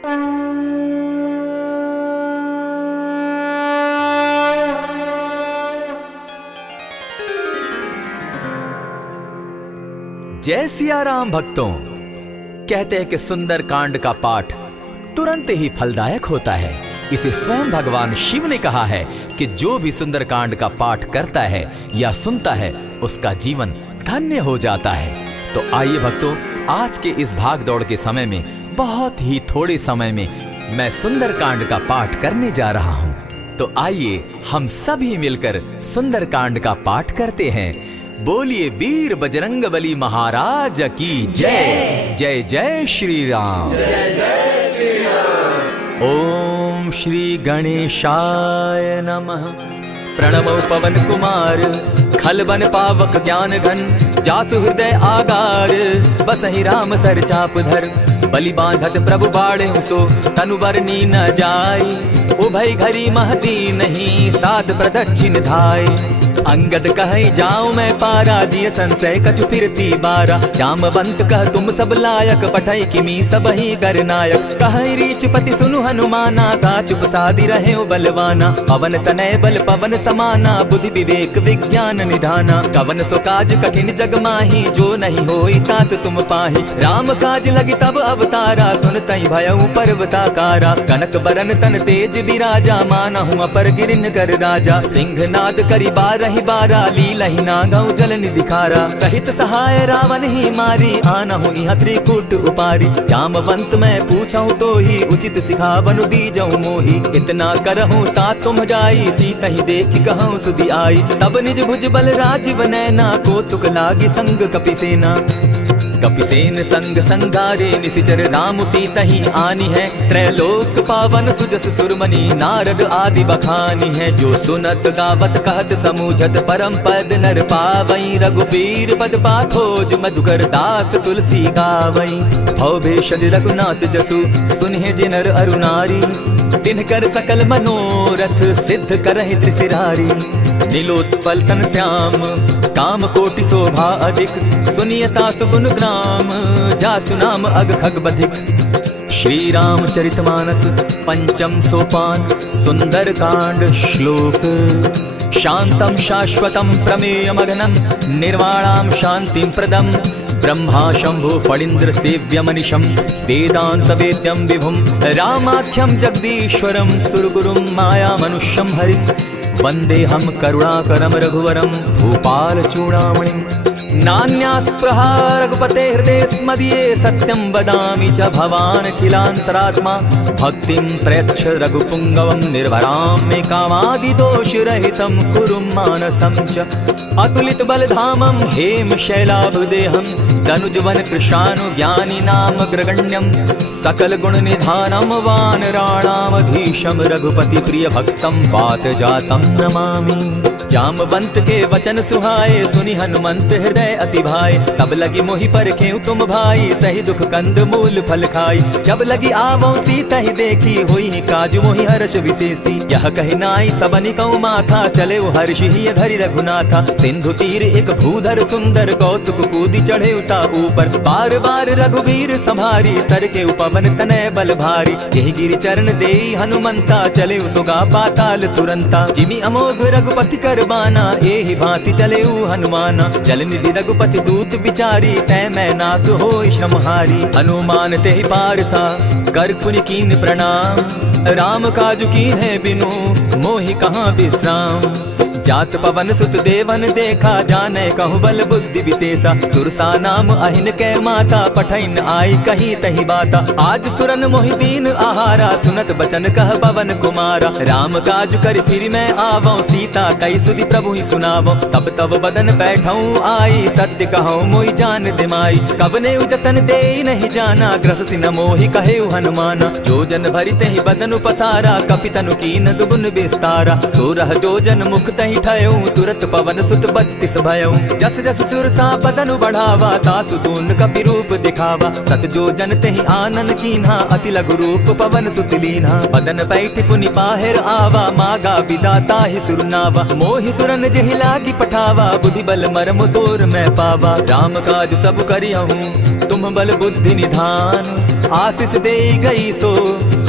जय सिया राम भक्तों। कहते हैं कि सुंदर कांड का पाठ तुरंत ही फलदायक होता है। इसे स्वयं भगवान शिव ने कहा है कि जो भी सुंदर कांड का पाठ करता है या सुनता है उसका जीवन धन्य हो जाता है। तो आइए भक्तों, आज के इस भाग दौड़ के समय में बहुत ही थोड़े समय में मैं सुंदर कांड का पाठ करने जा रहा हूँ। तो आइए हम सभी मिलकर सुंदर कांड का पाठ करते हैं। बोलिए वीर बजरंगबली महाराज की जय। जय जय श्री राम। जय जय श्री राम। ओम श्री गणेशाय नमः। प्रणमो पवन कुमार खल बन पावक ज्ञान घन जासु हृदय आगार बसहि राम सर चाप धर बलि बांधत प्रभु बाढ़े सो तनु बरनी न जाई उभय घरी महती नहीं सात प्रदक्षिण धाय अंगद कहे जाऊं मैं पारा जिय संशय कछु फिरती बारा जामवंत कह तुम सब लायक पठै किमी सब ही कर नायक कहे रीच पति सुनु हनुमाना ता चुप सादी रहे बलवाना पवन तनय बल पवन समाना बुद्धि विवेक विज्ञान निधाना कवन सो काज कठिन जग माही जो नहीं होई तात तुम पाही राम काज लगी तब अवतारा सुन तई भयउ पर्वताकारा कनक बरन तन तेज विराजा मानहु अपर गिरिन कर राजा सिंह नाद करी बार बारा लीलहि नागौ जल निधिखारा सहित सहाय रावण ही मारी आनहु इह त्रिकूट उपारी जामवंत मैं पूछऊं तो ही उचित सिखावनु दीजऊं मोही इतना करहूं ता तुम जाई सीतहि देखि कहूं सुधि आई तब निज भुज बल राजीव नैना कौतुक लागी संग कपिसेना कपिसेन संग संगारे निशिचर राम सीतहि आनी है त्रैलोक पावन सुजस सुरमणि नारद आदि बखानी है जो सुनत गावत कहत समूझत परम पद नर पावई रघुबीर पद पाथोज मधुकर दास तुलसी गावई भव भेषज रघुनाथ जसु सुनहि जिनर अरुनारी तिनकर सकल मनोरथ सिद्ध करहि त्रिशिरारी नीलोत्पल तन श्याम काम कोटि शोभा अधिक सुनियता सुगुण ग्राम जासु नाम अग खग बधिक। श्री रामचरितमानस पंचम सोपान सुंदर कांड श्लोक शांतम शाश्वतम प्रमेयमगनं निर्वाणां शांतिं प्रदम ब्रह्मा शंभु फणीन्द्र सेव्यमनिशं वेदांत वेद्यं विभुं रामाख्यं जगदीश्वरं सुरगुरुं माया मनुष्यं हरिं वंदेहम करुणाकरं रघुवरं भूपाल चूड़ामणिं नान्यास्पृहा रघुपते हृदये स्मदीये सत्यं वदामि च भवान् खिलान्तरात्मा भक्तिं प्रयच्छ रघुपुङ्गवं निर्भरां मे कामादिदोषरहितं कुरु मानसं च अतुलित बलधामं हेम शैलाभदेहं तनुजवन कृशानु ज्ञानी नाम ग्रगण्यं सकल गुण निधानं वानराणामधीशं रघुपति प्रिय भक्तं वात जातं नमामि। जामवंत के वचन सुहाए सुनि हनुमंत हृदय अति भाए तब लगी मोहि परखेउ तुम भाई सही दुख कंद मूल फल खाई जब लगी आवो सीता ही देखी हुई काज मोहि हर्ष विशेषी यह कहि नाई सबनि कौ माथा चले हर्ष ही धरि रघुनाथा सिंधु तीर एक भूधर सुंदर कौतुक कूदी चढ़े उता ऊपर बार बार रघुवीर संभारी तर के उपवन तनय बल भारी यही गिरि चरण देई हनुमंता चले सुगा पाताल तुरंता जिमि अमोघ रघुपति कर बाना एहि भांति चले हनुमाना जल निधि रघुपति दूत बिचारी तै मैं नाथ होय समहारी हनुमान तेहि पारसा कर पुनि कीन प्रणाम राम काज कीन है बिनु मोहि कहाँ विश्राम जात पवन सुत देवन देखा जाने कहु बल बुद्धि विशेषा सुरसा नाम अहिन कै माता पठैन आई कहीं तही बाता आज सुरन मोहि दीन आहारा सुनत बचन कह पवन कुमारा राम काज कर फिर मैं आवो सीता कई सुधि प्रभु ही सुनावो तब तब बदन बैठऊं आई सत्य कहूं मोहि जान दिमाई कब ने जतन दे नहीं जाना ग्रस सिन मोहि कहे हनुमाना जो जन भरिते ही बदन पसारा कपितनु कीन दुगुन विस्तारा सोरह जो जन मुख तही ठयऊ तुरत पवन सुत 32 भयऊ जस जस सुरसा बदनु बढ़ावा तासु दून कपि रूप दिखावा सत जो जन तेहि आनन कीन्हा अति लघु रूप पवन सुत लीन्हा बदन बैठ पुनि पाहिर आवा मागा विदाता ही सुरनावा मोहि सुरन जेहि लागी पठावा बुद्धि बल मरम तोर मैं पावा राम काज सब करियहूँ तुम बल बुद्धि निधान, आशीष दे गई सो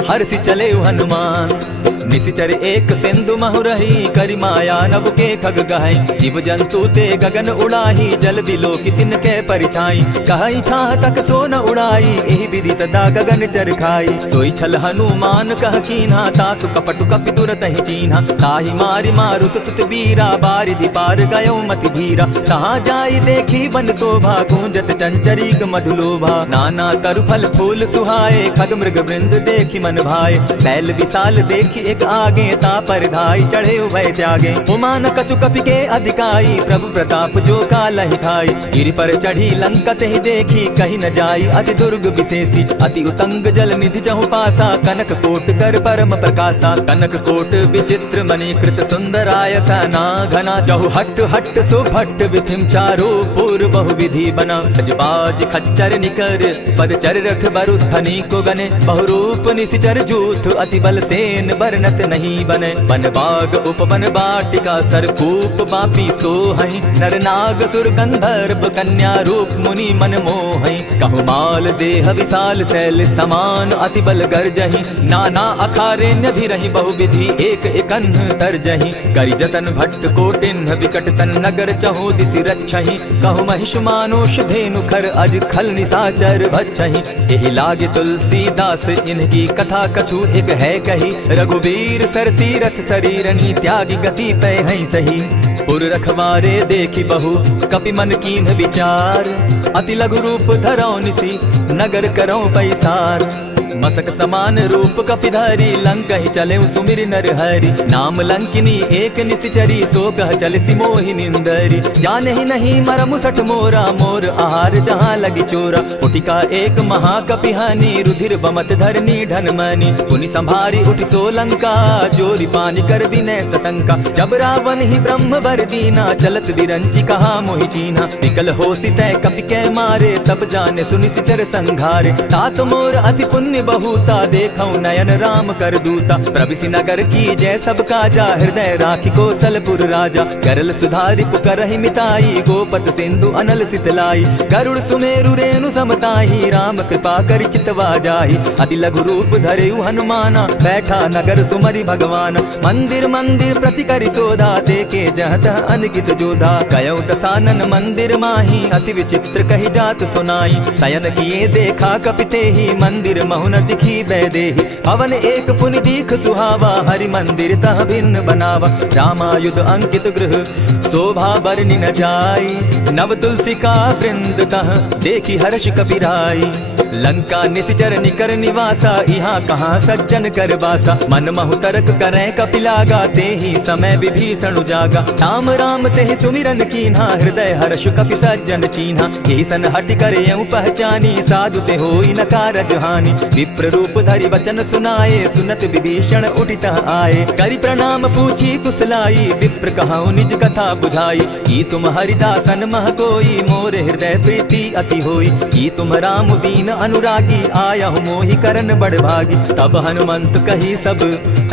हर्षि चले हनुमान। निशिचर एक सिंधु महु रही, करि माया नभ के खग गहई। जीव जंतु ते गगन उड़ाही, जल बिलो की तिनके परिछाई। कहई छाह तक सो न उड़ाई, एहि विधि सदा गगन चर खाई। सोई छल हनुमान कह कीन्हा, तासु कपटु कपि तुरत ही चीन्हा। ताहि मारि मारुत सुत बीरा, बारिधि पार गयो मति धीरा। कहाँ जाई देखी वन शोभा, गूंजत चंचरीक मधुलोभा। नाना तरु फल फूल सुहाए, खग मृग वृंद देखी मन भाए। शैल विशाल देखी एक आगे, ता पर धाई चढ़े उभय त्यागे। उमान कछु कपि के अधिकाई, प्रभु प्रताप जो कालहि खाई। गिरि पर चढ़ी लंका तेहि देखी, कहीं न जाई अति दुर्ग विशेषी। अति उतंग जल निधि जहु पासा, कनक कोट कर परम प्रकाशा। कनक कोट विचित्र मणिकृत सुंदरायत ना घना। जहु हट हट सो भट्ट विधिम चारो पूर्व बहु विधि बना। गजबाज खच्चर निकर पद चर रथ बरु धनी को गने। बहुरूप निशिचर जूथ अति बल सेन बरनत नहीं बने। बन बाग उपवन बाटिका सरकूप बापी सोहई। नर नाग सुर गंधर्व कन्या रूप मुनि मन मोहई। कहु माल देह विशाल शैल समान, अति बल गर्जहि। नाना अखारे न्यधिरहि बहुविधि, एक एकन्ह तरजहि। करि जतन भट्ट कोटिन्ह विकट तन नगर, चहु दिसि रक्षहि। कहु महिष मानुष धेनु खर, अज खल निशाचर भक्षहि। एहि लागे तुलसीदास इनकी कथा, कछु एक है कही। रघुवीर सर तीरथ शरीरनी, त्यागी गति पे हैं सही। पुर रखवारे देखी बहु कपि मन कीन्ह विचार। अति लघु रूप धरौ निसी, नगर करौ पैसार। मसक समान रूप कपिधारी, लंक ही चले सुमिर नर हरि। नाम लंकिनी एक निशिचरी, सो कह चल सिमोहि निंदरी। जाने ही नहीं मरमु सठ मोरा, मोर आहार जहाँ लगी चोरा। उठिका एक महाकपिहानी, रुधिर बमत धरनी ढनमनी। पुनि संभारी उठि सो लंका, जोरी पानी कर विनय सशंका। जब रावण ही ब्रह्म बर दीना, चलत विरंचि कहा मोहि चीन्हा। विकल होसी तय कपि के मारे, तब जाने सुनि निशिचर संघारे। तात मोर अति पुण्य बहुता, देखौ नयन राम कर दूता। प्रविशि नगर की जय सब काजा, हृदय राखी कौशलपुर राजा। करल सुधारि पुकरहि मिताई, गोपत सिंधु अनल सितलाई। गरुड़ सुमेरु रेणु समताही, राम कृपा करि चितवा जाहि। अति लघु रूप धरेउ हनुमाना, बैठा नगर सुमरि भगवान। मंदिर मंदिर प्रति करि सोधा, देखे जहत अनगित जोधा। गयौ दसानन मंदिर माही, अति विचित्र कहि जात सुनाई। शयन किए देखा कपितेहि, मंदिर महुन दिखी बैदेहि। भवन एक पुनि दीख सुहावा, हरि मंदिर तह भिन्न बनावा। रामायुध अंकित गृह, शोभा बरनि न जाई। नव तुलसी का वृंद तह, देखी हर्ष कपिराई। लंका निशिचर निकर निवासा, यहाँ कहाँ सज्जन कर बासा। मन महु तरक करें कपिलागा, तेहि समय विभीषण उजागा। राम राम तेहि सुमिरन कीन्हा, हृदय हर्ष कपि सज्जन चीन्हा। एहि सन हटि कर यऊ पहचानी, साधु ते होई न कारज हानि। विप्र रूप धरि वचन सुनाए, सुनत विभीषण उठितः आए। करि प्रणाम पूछी कुशलाई, विप्र कहौ निज कथा बुझाई। की तुम हरिदासन मह कोई, मोर हृदय प्रीति अति होई। की तुम राम दीन अनुरागी, आया मोहि करन बड़ भागी। तब हनुमंत कही सब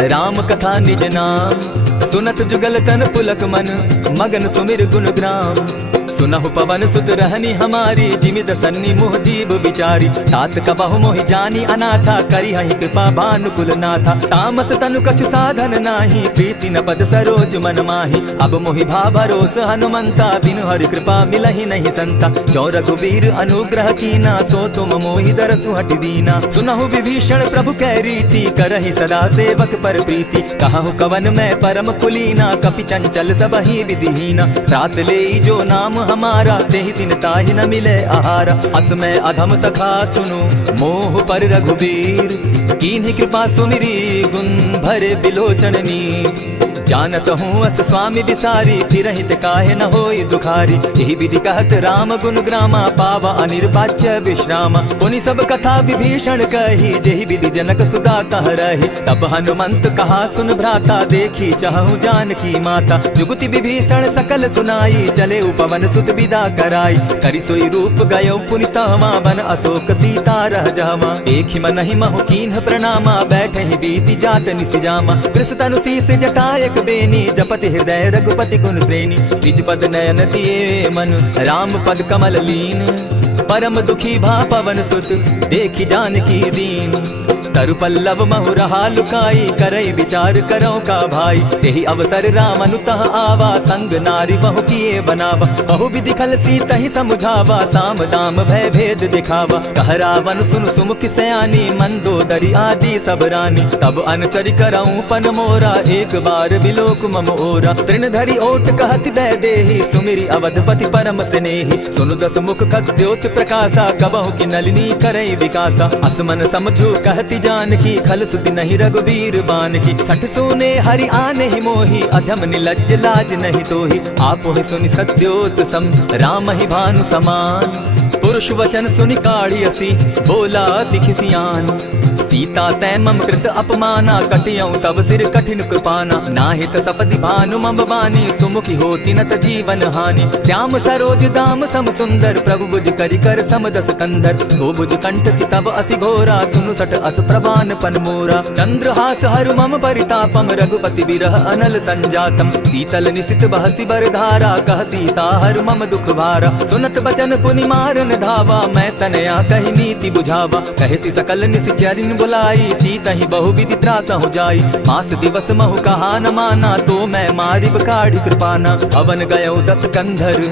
राम कथा निज नाम, सुनत जुगल तन पुलक मन, मगन सुमिर गुण ग्राम। सुनहु पवन सुत रहनी हमारी, जिमित सन्नी मुह दीव विचारी। तात कबहु मोहि जानी अनाथा, करी हहि कृपा भानुकुल नाथा। तामस तनु कछु साधन नाही, प्रीति न पद सरोज मन माही। अब मोहि भा भरोस हनुमंता, बिनु हरि कृपा मिलहि नहीं संता। जो रघुवीर अनुग्रह कीना, सो तुम मोहि दरसु हटि दीना। सुनहु विभीषण प्रभु कै रीति, करहि सदा सेवक पर प्रीति। कहु कवन मैं परम कुलीना, कपि चंचल सबहि विधिहीना। रात ले जो नाम हमारा, तेहि दिन ताहि न मिले आहारा। अस में अधम सखा सुनु, मोह पर रघुवीर। कीन्हि कृपा सुमिरी, गुण भरे बिलोचन नीर। जानत हूँ अस स्वामी विसारी, फिरहित काहे न होई दुखारी। यही विधि कहत राम गुण ग्रामा, पावा अनिर्वाच्य विश्रामा। पुनि सब कथा विभीषण कही, जेहि विधि जनक सुता कह रही। तब हनुमंत कहा सुन भ्राता, देखी चाहूँ जानकी माता। जुगति विभीषण सकल सुनाई, चले उपवन सुत विदा कराई। करि सोई रूप गयो पुनि तहवा, बन अशोक सीता रह जावा। एक ही मन ही महु कीन्ह प्रणामा, बैठे ही बीती जात निसिजामा। कृष तनु शीस जटायक बेनी, जपति हृदय रघुपति गुण श्रेणी। निज पद नयन दिए मन, राम पद कमल लीन। परम दुखी भा पवन सुत देखी जानकी दीन। तरु पल्लव महु रहा लुकाई करई विचार करो का भाई। यही अवसर राम अनुतः आवा संग नारी बहु किए बनावा। बहु विधि खल सीत ही समुझावा साम दाम भय भेद दिखावा। कह रावण सुन सुमुख सयानी मंदोदरी आदि सब रानी। तब अनचरि करऊं पन मोरा एक बार बिलोक मम ओरा। तृण धरि ओट कहत दय देहि सुमिरि अवधपति परम स्नेही। सुनु दस मुख खद्योत प्रकाशा कबहु की नलिनी करई विकासा। असमन समझू कहती जानकी खल सुति नहीं रघुबीर बान की। सठ सोने हरि आने ही मोही अधम निलज्ज लाज नहीं तोही। आपो ही सुनि सत्योत सम राम ही भानु समान। पुरुष वचन सुनि काढ़ियसी बोला अति खिसियान। सीता तै मम कृत अपमाना कटियऊं तब सिर कठिन कृपाना। नाहित सपति भानु मम बानी सुमुखी होती नत जीवन हानि। श्याम सरोज दाम सम सुंदर प्रभु बुझ करि कर समदस कंधर। सो बुझ कंठ की तब असि घोरा सुनु सट अस प्रवान पन मोरा। चंद्रहास हरु मम परितापम रघुपति बिरह अनल संजातम। शीतल निशित बहसी बर धारा कह सीता हरु मम दुख भारा। सुनत बचन पुनि मारन धावा मैं तनया कही नीति बुझावा। कहसी सकल निशिचरिन बुलाई सीता ही बहु विधि त्रास हो जाई। मास दिवस महु कहा न माना तो मैं मारिब काढ़ी कृपाना। अवन गयो 10 कंधर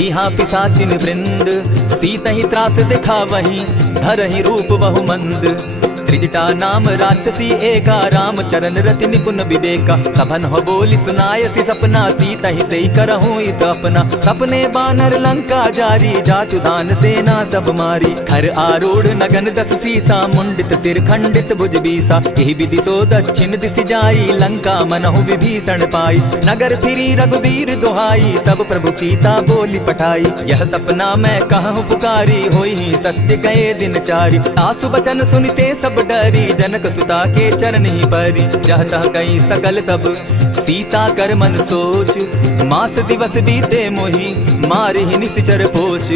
इहाँ पिशाचिन वृंद। सीता ही त्रास दिखा वही धरहि रूप बहु मंद। त्रिजटा नाम राक्षसी एका राम चरण रति निपुण विवेका। सभन हो बोली सुनायसी सपना सीता ही सही करहूं इत अपना। सपने बानर लंका जारी जातु दान सेना सब मारी। खर आरूढ़ नगन 10 सीसा मुंडित सिर खंडित भुज बीसा। यही विधि सो दक्षिण दिशि जाई लंका मनहु विभीषण पाई। नगर फिरी रघुबीर दुहाई तब प्रभु सीता बोली पठाई। यह सपना मैं कहूँ पुकारी होई सत्य गए दिन चारी। आसु बचन सुनते सब डरी जनक सुता के चरण ही परी। जहता कई सकल तब सीता कर मन सोच। मास दिवस बीते मोही मारे ही निश्चर पोच।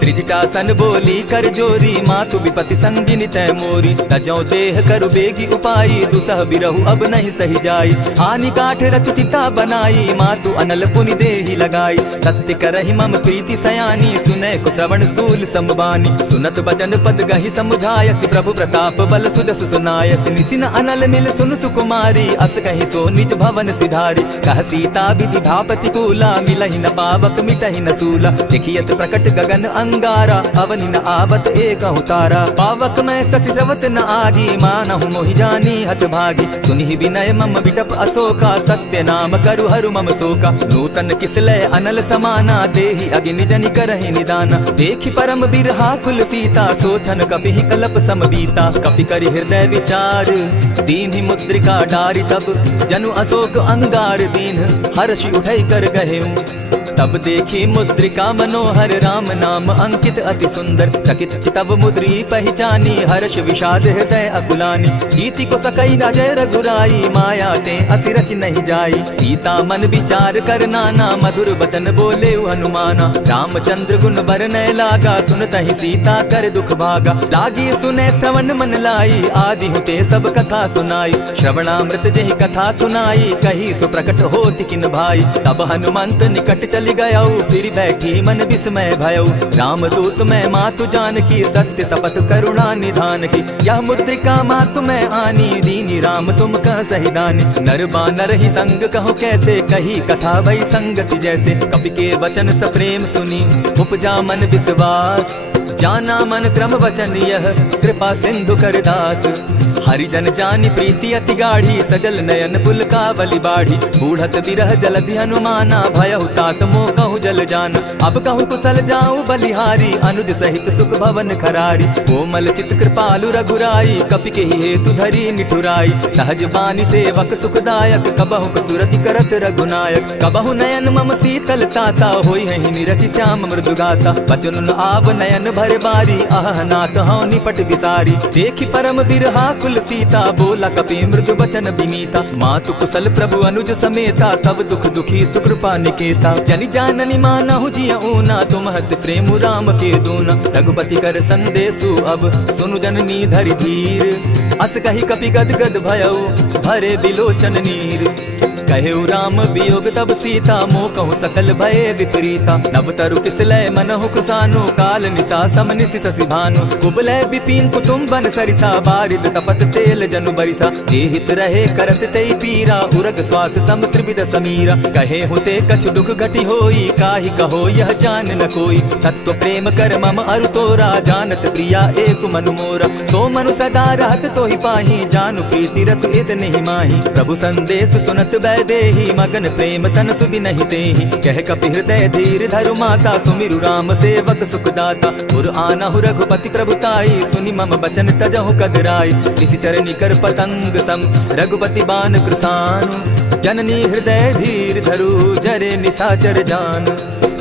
त्रिजटा सन बोली कर जोरी मातु विपति संगिनी तय मोरी। तजौ देह करु बेगी उपाई दुसह बिरहु अब नहीं सही जाई। हानि काठ रच चिता बनाई मातु अनल पुनि देहि लगाई। सत्य करहि मम प्रीति सयानी सुनै को श्रवण सूल समबानी। सुनत बचन पद गहि समुझायसि प्रभु प्रताप बल सुदस सुनायसि। निसिन अनल मिल सुन सुकुमारी अस कहि सो निज भवन सिधारी। कह सीता विधि भापति कूला मिलहि न पावक मिटहि न सूला। देखियत प्रकट गगन अंगारा अवनि न आवत एक तारा। पावक मैं शशि स्रवत न आगी मानहु मोहि जानी हत भागी। सुनि विनय मम बिटप अशोका सत्य नाम करु हरु मम शोका। नूतन किसलय अनल समाना देहि अगिनि जनि करहि निदाना। देखि परम बिरहा कुल सीता सोचन कपिहि कलप सम बीता। कपि करि हृदय विचार दीन्हि मुद्रिका डारि तब। जनु अशोक अंगार दीन हर्षि उठै कर गहेऊं। तब देखी मुद्रिका मनोहर राम नाम अंकित अति सुंदर। चकित चितव मुद्री पहचानी हर्ष विषाद हृदय अकुलानी। जीति को सकई न जय रघुराई माया ते असि रच नहीं जाई। सीता मन विचार कर नाना मधुर बचन बोले हनुमाना। रामचंद्र गुण बरनय लागा सुनतहि सीता कर दुख भागा। लागी सुने श्रवण मन लाई आदि हुते सब कथा सुनाई। श्रवणामृत जेहि कथा सुनाई कही सो प्रकट होति किन भाई। तब हनुमंत निकट चल गया फिर बैठी मन विस्मय भयो। रामदूत मैं मातु जानकी सत्य शपथ करुणा निधान की। यह मुद्रिका मातु मैं आनी दीनी राम तुम कह सही दानी। नर बानर ही संग कहो कैसे कही कथा वही संगति जैसे। कपि के वचन सप्रेम सुनी उपजा मन विश्वास। जाना मन क्रम वचन यह कृपा सिंधु कर दास। हरिजन जानी प्रीति अति गाढ़ी सजल नयन पुलकावली बाढ़ी। बूढ़त बिरह जलधि हनुमाना भयहु तात मोह कहूँ जल जान। अब कहूँ कुशल जाऊँ बलिहारी अनुज सहित सुख भवन खरारी। कोमल चित कृपालु रघुराई कपि के ही हेतु धरी निठुराई। सहज बानी सेवक सुखदायक कबहु कसुरति करत रघुनायक। कबहु नयन मम शीतल ताता होई है निरति श्याम मृदु गाता। बचन आव नयन भर बारी आह नाथ हौ निपट विसारी। देखि परम बिरहा कुल सीता बोला कपि मृदु बचन विनीता। मातु कुशल प्रभु अनुज समेता तब दुख दुखी सुकृपा निकेता। जनि जाननि मानहु जिय ऊना तुम हत प्रेम राम के दूना। रघुपति कर संदेशु अब सुनु जननी धरि धीर। अस कहि कपि गद गद भयउ भरे बिलोचन नीर। कहेउ राम वियोग तब सीता मोह कहूँ सकल भय विपरीता। नव तरु किसलय मनहु कृसानु काल निशा सम निशि शशि भानु। कुबलय विपिन कुटुम्बन सरिसा बारिद तपत तेल जनु बरिसा। जे हित रहे करत तेई पीरा उरग श्वास सम त्रिविध समीरा। कहे हुते कछु दुख घटी होई काहि कहो यह जान न कोई। तत्व प्रेम कर मम अरु तोरा जानत प्रिया एक मनु मोरा। सो मनु सदा रहत तोहि पाही जानु प्रीति रस इद नहीं माही। प्रभु संदेश सुनत वैदेही मगन प्रेम तन सुबि नहीं तेहि। कह कपि हृदय धीर धरु माता सुमिरु राम सेवक सुखदाता। उर आनहु रघुपति प्रभुताई सुनि मम बचन तजहु कदराई। निशिचर निकर पतंग सम रघुपति बान कृसानु। जननी हृदय धीर धरु जरे निशाचर जान।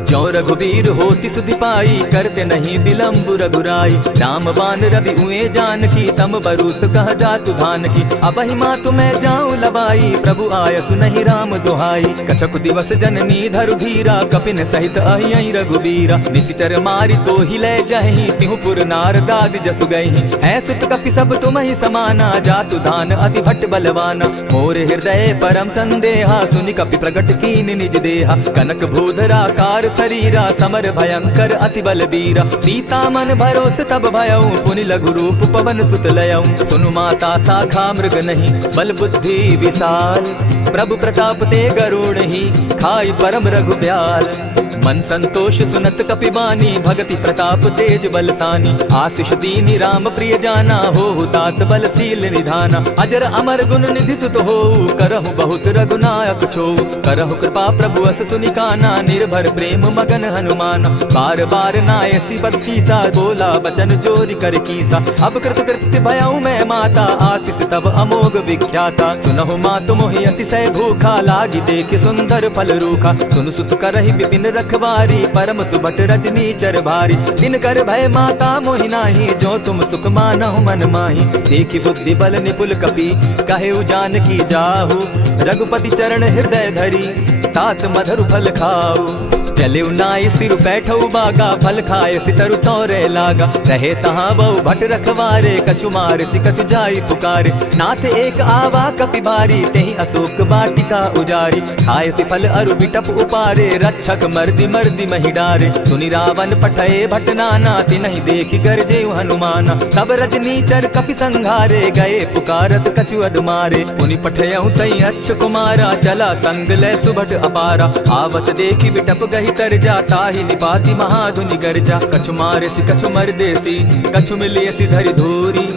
जो रघुवीर होति सुधि पाई करते नहीं विलम्ब रघुराई। राम बान रवि उए जान की तम बरूत कह जातु धान की। अबहि मातु मैं जाऊं लबाई प्रभु आयसु नहीं राम दुहाई। कछक दिवस जननी धरु धीरा कपिन सहित अहियहि रघुवीरा। निशिचर मारि तो ही ले जहि तिहु पुर नार दाग जसु गहि। है सुत कपि सब तुम ही समाना जातु धान अति भट्ट बलवाना। मोर हृदय परम संदेहा सुनि कपि प्रगट कीन निज देहा। कनक भूधरा कार शरीरा समर भयंकर अति बलबीरा। सीता मन भरोस तब भयऊ पुनि लघु रूप पवन सुत लयऊ। सुनु माता शाखा मृग नहीं बल बुद्धि विशाल। प्रभु प्रताप ते गरुड़ ही खाई परम रघुब्याल। मन संतोष सुनत कपि बानी भगति प्रताप तेज बलसानी। आशीष दीनि राम प्रिय जाना हो तात बलशील निधाना। अजर अमर गुण निधि सुत हो करहु बहुत रघुनायक छो। करहु कृपा प्रभु अस सुनि काना निर्भर प्रेम मगन हनुमान। बार बार नायसी पद सीसा बोला बचन जोरि कर कीसा। अब कृत कृत्य भयऊ मैं माता आशीष तब अमोघ विख्याता। सुनहु मातु मोहि अतिशय भूखा लागी देख सुंदर फल रूखा। सुनु सुत करहि विपिन रखवारी परम सुबट रजनी चर भारी। दिन कर भय माता मोहि नाही जो तुम सुख मानहु मन माही। देखि बुद्धि बल निपुल कपि कहेउ जानकी जाहु। रघुपति चरण हृदय धरी तात मधुर फल खाऊ। चलेउ नाई सिर बैठऊ बागा फल खाए सितरु तोरे लागा। रहे तहाँ बहु भट रखवारे कछु मार सि कछु जाई पुकारे। नाथ एक आवा कपि बारी तेहि अशोक वाटिका उजारी। खाए सि फल अरु बिटप उपारे रक्षक मर्दि मर्दि महि डारे। सुनि रावण पठए भट नाना तिनहि देखि गरजेउ हनुमाना। तब रजनी चर कपि संघारे गए पुकारत कछु अदमारे। पुनि पठयउ तई अच्छ कुमारा चला संग ले सुभट अपारा। आवत देखि बिटप गहि तर जाता ही निपाति महाधुनि गर्जा। कछु मारे सि कछु मर्देसी कछु मिलिए सि धरि धूरी।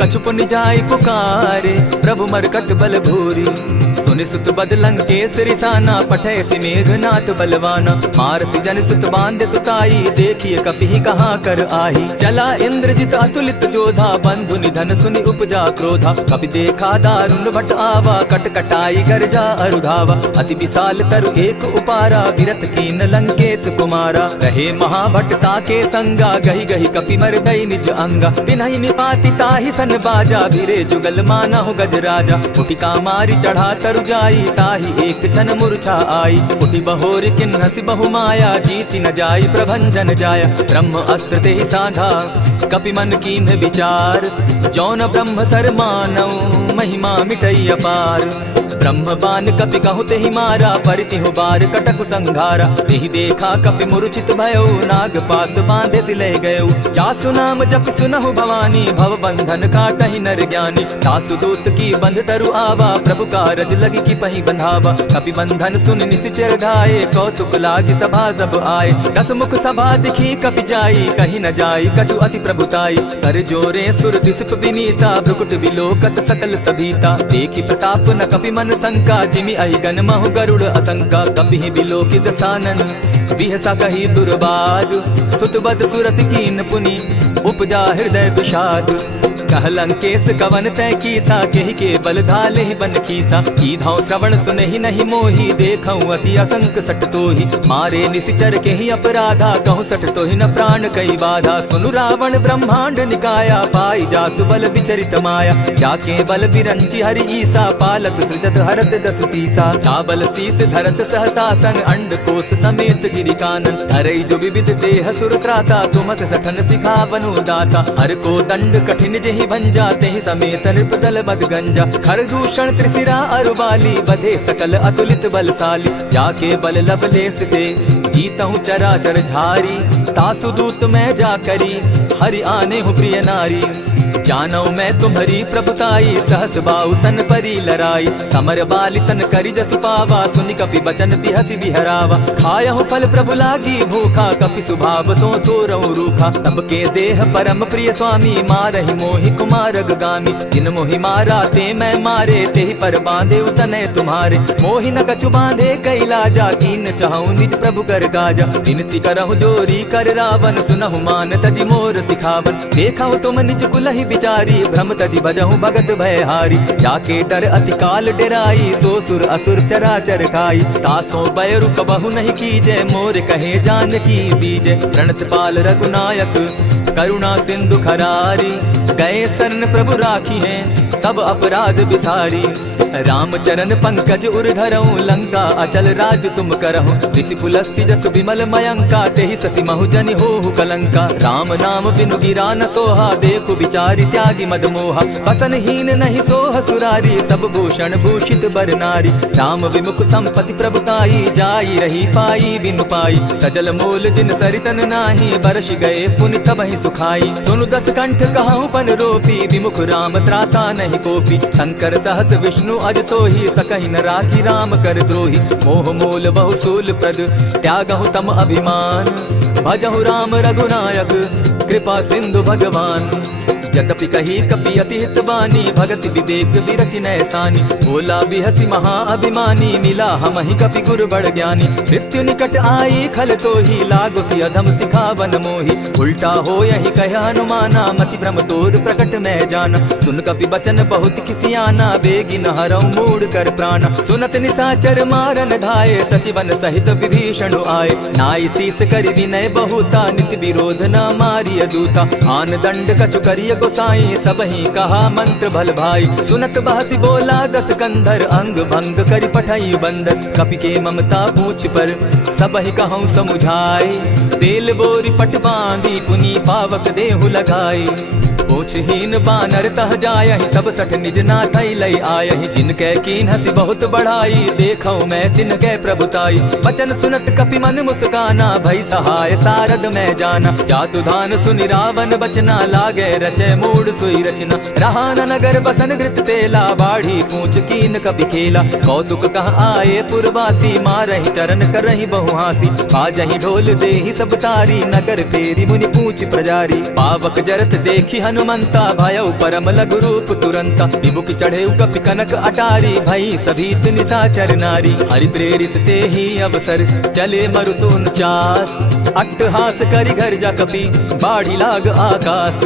कछु पुनि जाई पुकारे प्रभु मरकट बल भूरी। सुनि सुत बद लंकेश रिसाना पठय सि मेघनाथ बलवाना। मार सि जन सुत बांधे सुताई देखिए कपि कहाँ कर आही। चला इंद्रजित अतुलित जोधा बंधु निधन सुनि उपजा क्रोधा। कपि देखा दारुण भट आवा कट कटाई गर्जा अरुधावा। अति विशाल तरु एक उपारा विरत कीन लंकेश कुमारा। रहे महाभट्टा के संगा गही गही कपि मर गई निज अंगा। तिन्हि निपाति ताहि सन बाजा भिरे जुगल मानहु गजराजा। उठिका मारी चढ़ा तरु जाई ताहि एक क्षण मूर्छा आई। उठि बहोर किन्हसि बहु माया जीति न जाई प्रभंजन जाया। ब्रह्म अस्त्र तेहि साधा कपि मन कीन्ह विचार। जौन ब्रह्म सर मानऊ महिमा मिटई अपार। ब्रह्म बान कपि कहु तेहि मारा परितिहु बार कटकु संघारा। तेहि देखा कपि मूर्छित भयउ नाग पास बांधे सि ले गयउ। जासु नाम जपि सुनहु भवानी भव बंधन काटहि नर ज्ञानी। दासु दूत की बंध तरु आवा प्रभु कारज लगी की पहि बंधावा। कपि बंधन सुन निशिचर धाये कौतुक लागी सभा सब आए। दस मुख सभा दिखी कपि जाई कहीं न जाई कछु अति प्रभुताई। कर जोरे सुर दिसप विनीता भ्रुकुट विलोकत सकल सभीता। देखी प्रताप न कपि मन संका जिमि अहिगन महु गरुड़ असंका। कपि बिलोकित सानन बिहसा कही दुर्बाद। सुतबद सुरत कीन पुनि उपजा हृदय विषाद। कह लंकेश कवन तय कीसा केहि के बल धाले ही बन कीसा। की धाव श्रवण सुनहि नहीं मोही देखऊं अति असंक सट तोहि। मारे निशिचर केहि अपराधा कहूँ सट तोहि न प्राण कई बाधा। सुनु रावण ब्रह्मांड निकाया पाई जासु बल विचरित माया। जाके बल बिरंची हरि ईसा पालत सृजत हरत दस सीसा। चावल शीस धरत सहसासन अंड कोश समेत गिरि कानन। धरई जो विविध देह सुर त्राता तुमस सठन सिखावनु दाता। हर को दंड कठिन जेहि भंजा तेहि समेत नृपदल बद गंजा खरदूषण त्रिशिरा अरुबाली बधे सकल अतुलित बलशाली जाके बल लवलेस दे जीतहु चराचर झारी तासु दूत मैं जा करी हरि आने हूँ प्रिय नारी जानौ मैं तुम्हारी प्रभुताई सहस बाहु सन परी लराई समर बाली सन करी जसु पावा सुनि कपि बचन बिहसि बिहरावा खायहु फल प्रभु लागी भूखा कपि सुभाव तो तोरहु रूखा सबके देह परम प्रिय स्वामी मारहि मोहि कुमारग गामी जिन मोहि मारा ते मैं मारे तेहि पर बांधे उतने तुम्हारे मोहि न कछु बांधे कैला जा कीन चाहूं निज प्रभु कर गाजा विनती करहु जोरी कर रावण सुनहु मान तजि मोर सिखावन देखहु तुम निज कुलहि बिचारी भ्रम तजि भजहु भगत भयहारी जाके डर अति काल डेराई सो सुर असुर चराचर खाई तासो बैरु कबहु नहीं कीजे मोर कहे जानकी बीजे प्रणत पाल रघुनायक करुणा सिंधु खरारी गए शरण प्रभु राखी है तब अपराध बिसारी रामचरण पंकज उर्धरऊ लंका अचल राज तुम करहु ऋषि पुलस्ति जस विमल मयंका तेहि ससि महु जनि होहु कलंका राम नाम बिनु गिरा न सोहा देखु विचारि त्यागी मद मोहा बसन हीन नहीं सोह सुरारी सब भूषण भूषित बर नारी राम विमुख संपति प्रभुताई जाई रही पाई बिनु पाई सजल मोल जिन सरितन नाही बरस गए पुनि तबहि सुखाई सुनु दस कंठ कहूँ पन रोपी विमुख राम त्राता नहीं कोपी शंकर सहस विष्णु अज तो ही सकहि न राखी राम कर द्रोही मोह मोल बहु सूल प्रद त्यागहु तम अभिमान भजहु राम रघुनायक कृपा सिंधु भगवान जतपि कही कपि अति हित बानी भगति विवेक विरति नैसानी भोला बिहसी महा अभिमानी मिला हमहि कपि गुर बड़ ज्ञानी मृत्यु निकट आई खल तो ही लागो सि अधम सिखावन मोही उल्टा हो यही कह हनुमाना मति भ्रम तोर प्रकट में जाना सुन कपि बचन बहुत किसियाना बेगी न हरऊ मूड कर प्राण सुनत निसाचर मारन धाये सचिवन सहित विभीषण आए नाई शीस करि विनय बहुता नित विरोध न मारिय दूता आन दंड कछु करिय गोसाई सबही कहा मंत्र भल भाई सुनत बहसी बोला दस कंधर अंग भंग करि पठई बंदर कपि के ममता पूछ पर सबही कहूँ समुझाए तेल बोरी पट बांधी पुनी पावक देहु लगाई पूछहीन बानर तह जायहि तब सठ निज नाथई लई आयहि जिनके कीन हसी बहुत बढ़ाई देखौ मैं तिनके प्रभुताई बचन सुनत कपि मन मुस्काना भई सहाय सारद में जाना जातु धान सुनि रावण बचना लागे रचे मूड सुई रचना रहा न नगर बसन घृत तेला बाढ़ी पूछ कीन कपि खेला कौतुक कह आए पुरवासी मारहि चरण करहि बहु हासी बाजहि ढोल देहि सब तारी नगर तेरी मुनि पूछ प्रजारी पावक जरत देखी हनुमंता भयउ परम लघु रूप तुरंता विमुख चढ़े कपि कनक अटारी भई सभीत निशाचर नारी हरि प्रेरित ते ही अवसर चले मरुतु 49 अट्टहास करि घर जा कपि बाढ़ी लाग आकाश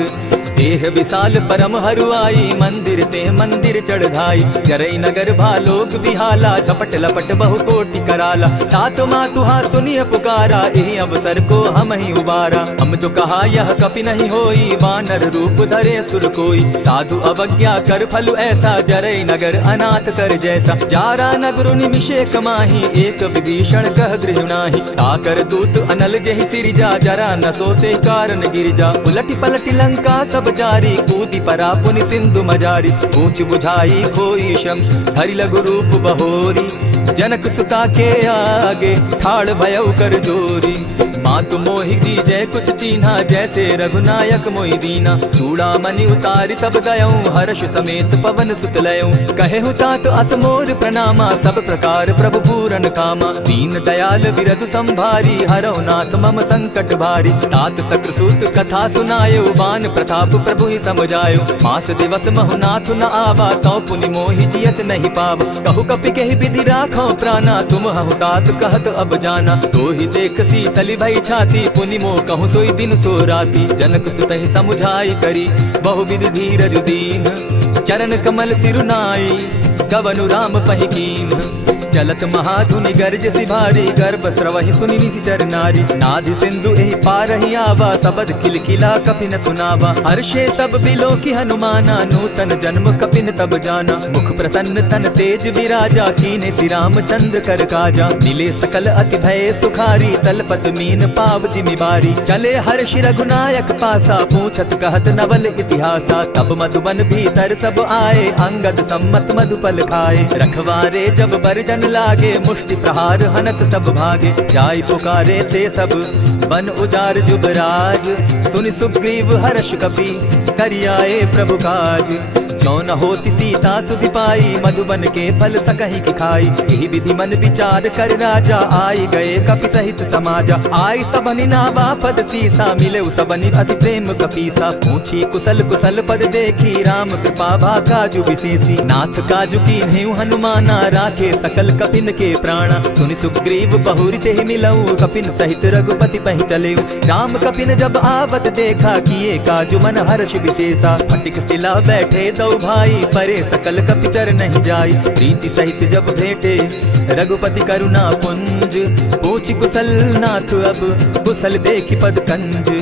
देह विशाल परम हरुआई मंदिर ते मंदिर चढ़ाई जरई नगर भालोक बिहाला झपट लपट बहु कोटि कराला तात मातुहा सुनिय पुकारा यही अवसर को हम ही उबारा हम जो कहा यह कपि नहीं होई वानर रूप धरे सुर कोई साधु अवज्ञा कर फल ऐसा जरई नगर अनाथ कर जैसा जारा नगरु निमिषे कमाही एक विभीषण कह गृह नाही ताकर दूत अनल जहि सिरिजा जरा न सोते कारण गिरजा उलटी पलटी लंका सब जारी कूदी परा पुनि सिंधु मजारी पूछ बुझाई खोई शम हरि लघु रूप बहोरी जनक सुता के आगे ठाड़ भयउ कर जोरी मातु मोहि दीजय कुछ चीन्हा जैसे रघुनायक मोहि दीना चूड़ामणि उतारि तब गयऊं हर्ष समेत पवन सुत लयऊं कहे तात असमोर प्रणामा सब प्रकार प्रभु पूरन कामा दीन दयाल बिरधु संभारी हरौ नाथ मम संकट भारी तात सक्रसूत कथा सुनायो बान प्रताप प्रभु ही समझायो मास दिवस महु नाथ न आवा तौ पुनि मोहि जियत नहीं पाव कहु कपि कहि विधि राखो प्राणा तुम हहु तात कहत अब जाना तो ही देख शीतली भई छाती पुनि मो कहूँ सोई दिन सो राती जनक सुतहि समुझाई करी बहु विधि धीरज दीन चरण कमल सिरुनाई कवनु राम पहिकीन चलत महाधुनि गर्ज सिभारी, गर्भ स्रवहि सुनि निशिचर नारी। नाधि सिंधु एहि पारहि आवा, सबद किलकिला कपिन सुनावा। हर्षे सब बिलोकि हनुमाना, नूतन जन्म कपिन तब जाना। मुख प्रसन्न तन तेज विराजा, कीने श्री रामचंद्र कर काजा। मिले सकल अति भय सुखारी, तलपत मीन पाव जिमि बारी। चले हर्षि रघुनायक पासा, पूछत कहत नवल इतिहासा। तब मधुबन भीतर सब आए, अंगद सम्मत मधुपल खाए। रखवारे जब बरजन लागे, मुष्टि प्रहार हनत सब भागे। जाय पुकारे ते सब बन उजार जुबराज, सुनि सुग्रीव हर्ष कपि करियाए प्रभु काज। जो न होती सीता सुधि पाई, मधुबन के फल सकहि की खाई। यही विधि मन विचार कर राजा, आई गए कपि सहित समाजा। आई सबनि नावा पद सीसा, मिले सबनि अति प्रेम कपीसा। पूछी कुशल कुशल पद देखी, राम कृपा भा काजु विशेषी। नाथ काजु कीन्हे हनुमाना, राखे सकल कपिन के प्राणा। सुनि सुग्रीव बहुरि तेहि मिलऊ, कपिन सहित रघुपति पहि चलेऊ। राम कपिन जब आवत देखा, किए काजु मन हर्ष विशेषा। फटिक सिला बैठे दो भाई, परे सकल कपिचर नहीं जाई। प्रीति सहित जब भेटे रघुपति करुणा पुंज, पूछ कुशल नाथ अब कुशल देखि पद कंज।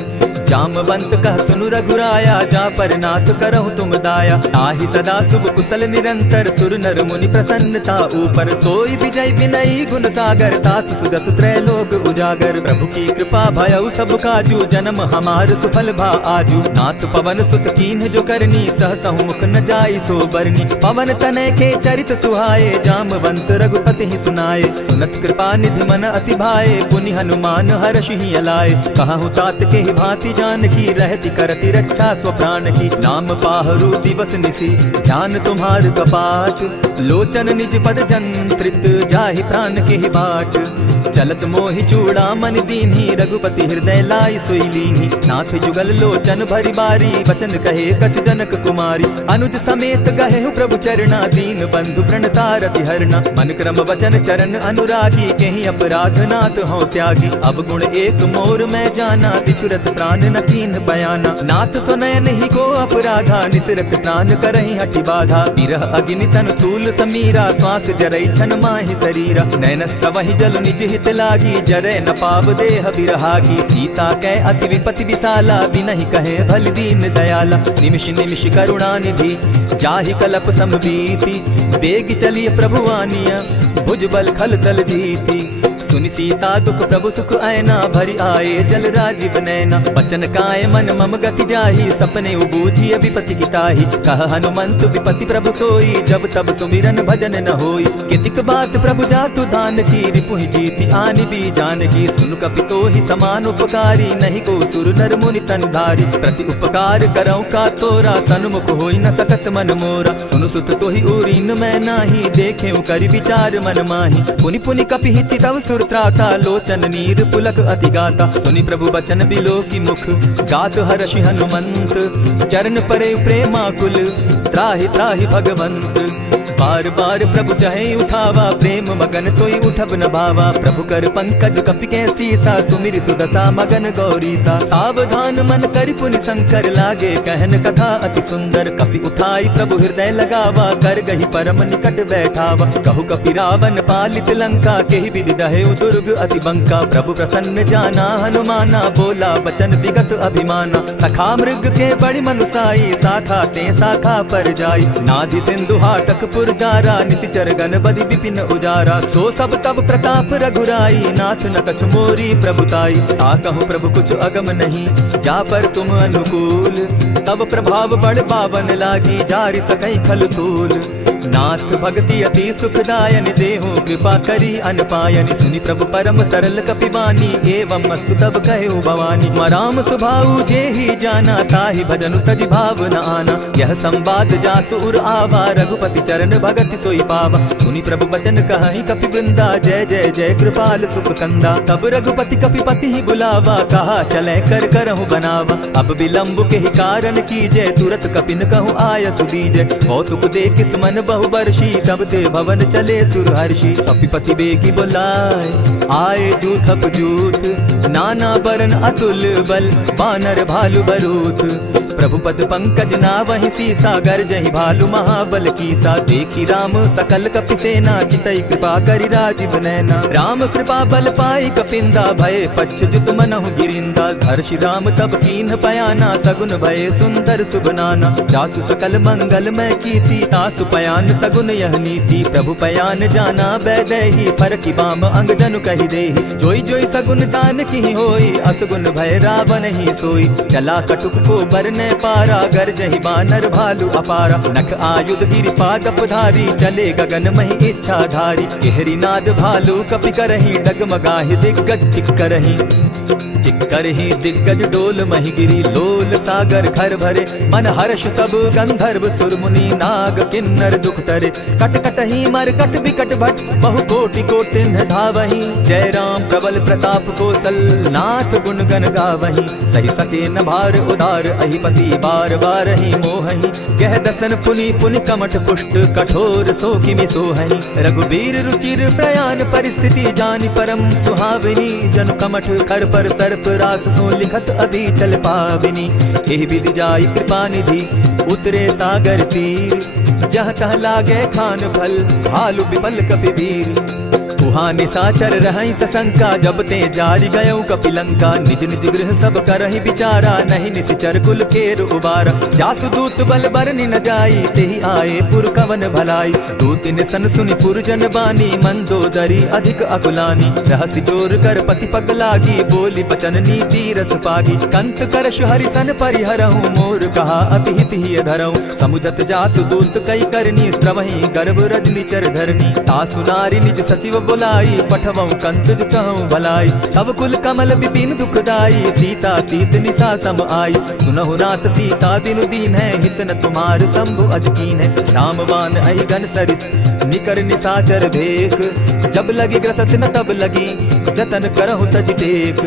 जामवंत कह सुनु रघुराया, जा पर नाथ करहु तुम दाया। ताहि सदा शुभ कुशल निरंतर, सुर नर मुनि प्रसन्नता ऊपर। सोई विजय विनयी गुण सागर, तास सुदस त्रैलोक उजागर। प्रभु की कृपा भयउ सब काजू, जन्म हमार सुफल भा आजू। नाथ पवन सुत कीन्ह जो करनी, सहसहु मुख न जाई सो बरनी। पवन तनय के चरित सुहाए, जामवंत रघुपति ही सुनाए। सुनत कृपा निधि मन अति भाए, पुनि हनुमान हर्षि ही अलाए। कहु तात के ही भांति जानकी, रहति करति रक्षा स्व प्राण की। नाम पाहरु दिवस निसी, ध्यान तुम्हार कपाट। लोचन निज पद जंत्रित, जाहि प्राण के ही बाट। चलत मोहि चूड़ामणि दीन्ही, रघुपति हृदय लाई सोई लीन्ही। नाथ जुगल लोचन भरि बारी, बचन कहे कछ जनक कुमारी। अनुज समेत गहे प्रभु चरणा, दीन बंधु प्रणतारति हरना। मन क्रम वचन चरण अनुरागी, केहि अपराध नाथ हो त्यागी। अब गुण एक मोर मैं जाना, बिछुरत प्राण न कीन बयाना। नाथ सुनय नहीं को अपराधा, निसरत प्राण करहि हठि बाधा। विरह अग्नि तन तूल समीरा, श्वास जरई छन माहि शरीरा। नैनस तवहि जल निज हित लागी, जरै न पाव देह बिरहागी। सीता कै अति विपति विशाला, बिनहि कहे भल दीन दयाला। निमिष निमिष करुणा निधि, जाहि कलप समबीति। बेग चलिय प्रभु आनिया, भुज बल खल तल जीती। सुनि सीता दुख प्रभु सुख ऐना, भरि आए जल राजीव नैना। बचन काय मन मम गति जाहि, सपने उबूझिय विपति की ताहि। कह हनुमंत विपति प्रभु सोई, जब तब सुमिरन भजन न होई। कितिक बात प्रभु जातु दान की, रिपुहि जीति आनि भी जानकी। सुन कपि तोहि समान उपकारी, नहीं को सुर नर मुनि तन धारी। प्रति उपकार करौ का तोरा, सन्मुख होई न सकत मन मोरा। सुनु सुत तोहि उरीन मैं नाही, देखे करि विचार मन माही। पुनि पुनि कपि हिचितव सुर त्राता, लोचन नीर पुलक अति गाता। सुनि प्रभु बचन बिलो की मुख, गात हर्षि हनुमंत। चरण परे प्रेमाकुल, त्राहि त्राहि भगवंत। बार बार प्रभु चहे उठावा, प्रेम मगन तोई उठब न भावा। प्रभु कर पंकज कपि के सीसा, सुमिर सुदशा मगन गौरीसा। सावधान मन करि पुनि शंकर, लागे कहन कथा अति सुंदर। कपि उठाई प्रभु हृदय लगावा, कर गही परम निकट बैठावा। कहु कपि रावण पालित लंका, केहि विधि दहेउ दुर्ग अति बंका। प्रभु प्रसन्न जाना हनुमाना, बोला बचन विगत अभिमाना। सखा मृग के बड़ी मनुसाई, साखा ते साखा पर जाई। नाधि सिंधु हाटक पुर जारा, निशिचर गण बदि विपिन उजारा। सो सब तब प्रताप रघुराई, नाथ न कछु मोरी प्रभुताई। कहूँ प्रभु कुछ अगम नहीं, जा पर तुम अनुकूल। तब प्रभाव बड़ पावन लागी, जारि सकई खल तूल। नाथ भक्ति अति सुखदायन, देहु कृपा करी अनपायनि। सुनि प्रभु परम सरल कपिबानी, एवं मस्तु तब कहु भवानी। मराम सुभाऊ जेहि जाना, ताहि भजनु तजि भाव न आना। यह संवाद जासु उर आवा, रघुपति चरण भगति सोई पावा। सुनि प्रभु बचन कहि कपि वृंदा, जय जय जय कृपाल सुख कंदा। तब रघुपति कपिपति ही बुलावा, कहा चले कर करहु बनावा। अब विलंब के ही कारण कीजय, तुरत कपिन कहूँ आय सुदीजय। कौतुक देख किस मन बहु बर्षी, तब ते भवन चले सुरहर्षि। कपिपति बेगी बुलाए, आए जूथप जूथ। नाना बरन अतुल बल, बानर भालु बरूथ। प्रभु पद पंकज नावहि सीसा, गर्जहि भालु महाबल कीसा। देखी राम सकल कपि सेना, चितई कृपा करि राजीव नैना। राम कृपा बल पाई कपिंदा, भय पच्छ जुत मनहु गिरिंदा। हर्षि राम तब कीन्ह पयाना, सगुन भय सुंदर शुभ नाना। जासु सकल मंगलमय कीर्ति, तासु पयान सगुन यह नीति। प्रभु पयान जाना बैदेही, फरकि बाम अंग जनु कहि देहि। जोई जोई सगुन जानकी होई, असगुन भय रावण ही सोई। चला कटुक को बरने पारा, गरजहि बानर भालु अपारा। नख आयुध गिरि पादप धारी, चले गगन महि इच्छा धारी। केहरी नाद भालु कपि करहि, डगमगाहि दिग्गज चिक्करहि। चिक्करहि दिग्गज डोल महि गिरी, लोल सागर खर भरे। मन हर्ष सब गंधर्व सुर मुनि, नाग किन्नर दुख तरे। कट कटहि मर कट बिकट भट, बहु कोटि कोटिन्ह धावहि। जय राम प्रबल प्रताप कौशल, नाथ गुण गण गावहि। सहि सके न भार उदार, अहिपति बार बार ही मोहहि। कह दसन पुनि पुनि कमठ पुष्ट, कठोर सो किमि सोहहि। रघुबीर रुचिर प्रयाण परिस्थिति, जानि परम सुहाविनी। जनु कमठ कर पर सर्प रास, सो लिखत अभी चल पाविनी। एहि विधि जाई कृपा निधि, उतरे सागर तीर। जहाँ तह लागे खान फल, भालु विपल कपि वीर। उहाँ निशाचर रहै सशंका, जब ते जारि गयौ कपिलंका। निज निज गृह सब करहि विचारा, नहीं निशिचर कुल केर उबारा। जासु दूत बल बरनि न जाई, तेहि आए पुर कवन भलाई। दूत निसन सुनि पुरजन बानी, मंदोदरी अधिक अकुलानी। रहसि जोर कर पति पग लागी, बोली बचन नीति रस पागी। कंत करश हरिसन परिहरहु, मोर कहा अति हित ही धरहु। समुझत जासु दूत कई करनी, स्त्रवहि गर्भ रजनी चर धरनी। तासु नारी निज सचिव बुलाई, पठवऊँ कंत कहूँ भलाई। तब कुल कमल विपिन दुखदाई, सीता सीत निशा सम आई। सुनहु नाथ सीता दिनु दीन है, हित न तुम्हार शंभु अजकीन है। रामवान अहिगन सरिस, निकर निशाचर भेख। जब लगी ग्रसत न तब लगी, जतन करहु तज टेक।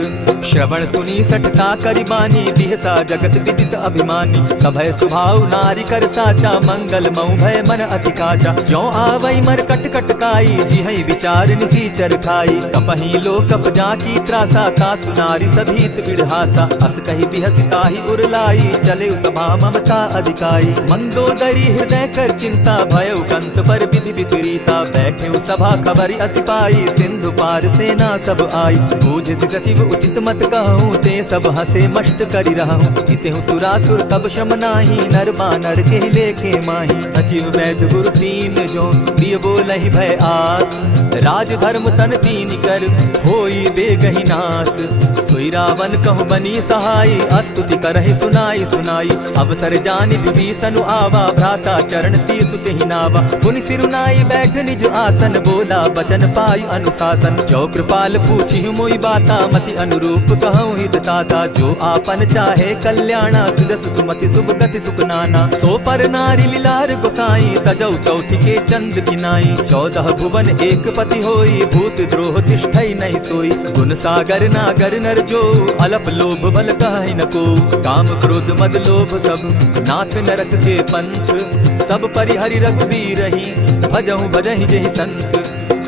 श्रवण सुनी सठता करि बानी, बिहसा जगत विदित अभिमानी। सभय सुभाव नारी कर साचा, मंगल मऊ भय मन अति काचा। ज्यों आवै मर कट कट काई, जिहै विचार निसीचर खाई। कपहि लो कप जाकी त्रासा, तासु नारी सभीत बिढ़ासा। अस कहि बिहसि ताहि उरलाई, चले सभा ममता अधिकाई। मंदोदरी हृदय कर चिंता, भयउ कंत पर विधि विपरीता। बैठे सभा खबरि अस पाई, सिंधु पार सेना सब आई। बूझसि सचिव उचित मत कहूँ, ते सब हसे मष्ट करि रहूँ। जितेहु सुरासुर तब शम नाही, नर बानर के लेखे माही। सचिव वैद्य गुरु तीन जो, प्रिय बोलहि भय आस। राज धर्म तन तीन कर, होई बेगहि नास। सोई रावण कहु बनी सहाई, अस्तुति करहि सुनाई सुनाई। अवसर जानि विभीषण आवा, भ्राता चरण शीसु तेहि नावा। पुनि सिरुनाई बैठ निज आसन, बोला बचन पाई अनुशासन। जो कृपाल पूछि मोई बाता, मति अनुरूप कहूँ हित ताता। जो आपन चाहे कल्याणा, सिरस सुमति शुभ गति सुख नाना। सो पर नारी लीलार गोसाई, तजौ चौथि के चंद किनाई। 14 भुवन एक पति होई, भूत द्रोह तिष्ठै नहीं सोई। गुण सागर नागर नर जो, अलप लोभ बल कहै न को। काम क्रोध मद लोभ सब, नाथ नरक के पंथ। सब परिहरि रघुबीरहि, भजहु भजहि जेहि संत।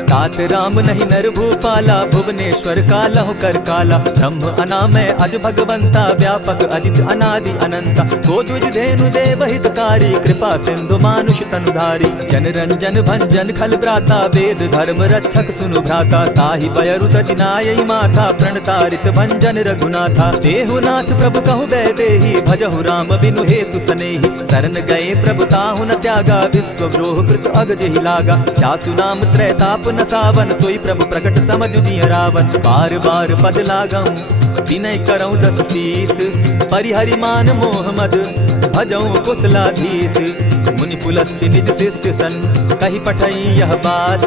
तात राम नहीं नर भूपाला, भुवनेश्वर कालहु कर काला। ब्रह्म अनामय अज भगवंता, व्यापक अजित अनादि अनंता। गोद्विज धेनु देव हितकारी, कृपा सिंधु मानुष तनुधारी। जन रंजन भंजन खल भ्राता, वेद धर्म रक्षक सुनु भ्राता। ताहि बयरु तजिनायि माथा, प्रणतारित भंजन रघुनाथा। देहु नाथ प्रभु कहु बैदेहि, भजहु राम बिनु हेतु सनेहि। शरण गए प्रभु ताहु न त्यागा, विश्वद्रोह कृत अग जेहि लागा। जासु नाम त्रैताप न सावन, सोई प्रभु प्रकट समझ दिय रावण। बार बार पद लागऊं, विनय करऊं 10 शीस। परिहरि मान मोह मद, भजऊं कुशलाधीश। मुनि पुलस्ति निज शिष्य सन, कहि पठई यह बात।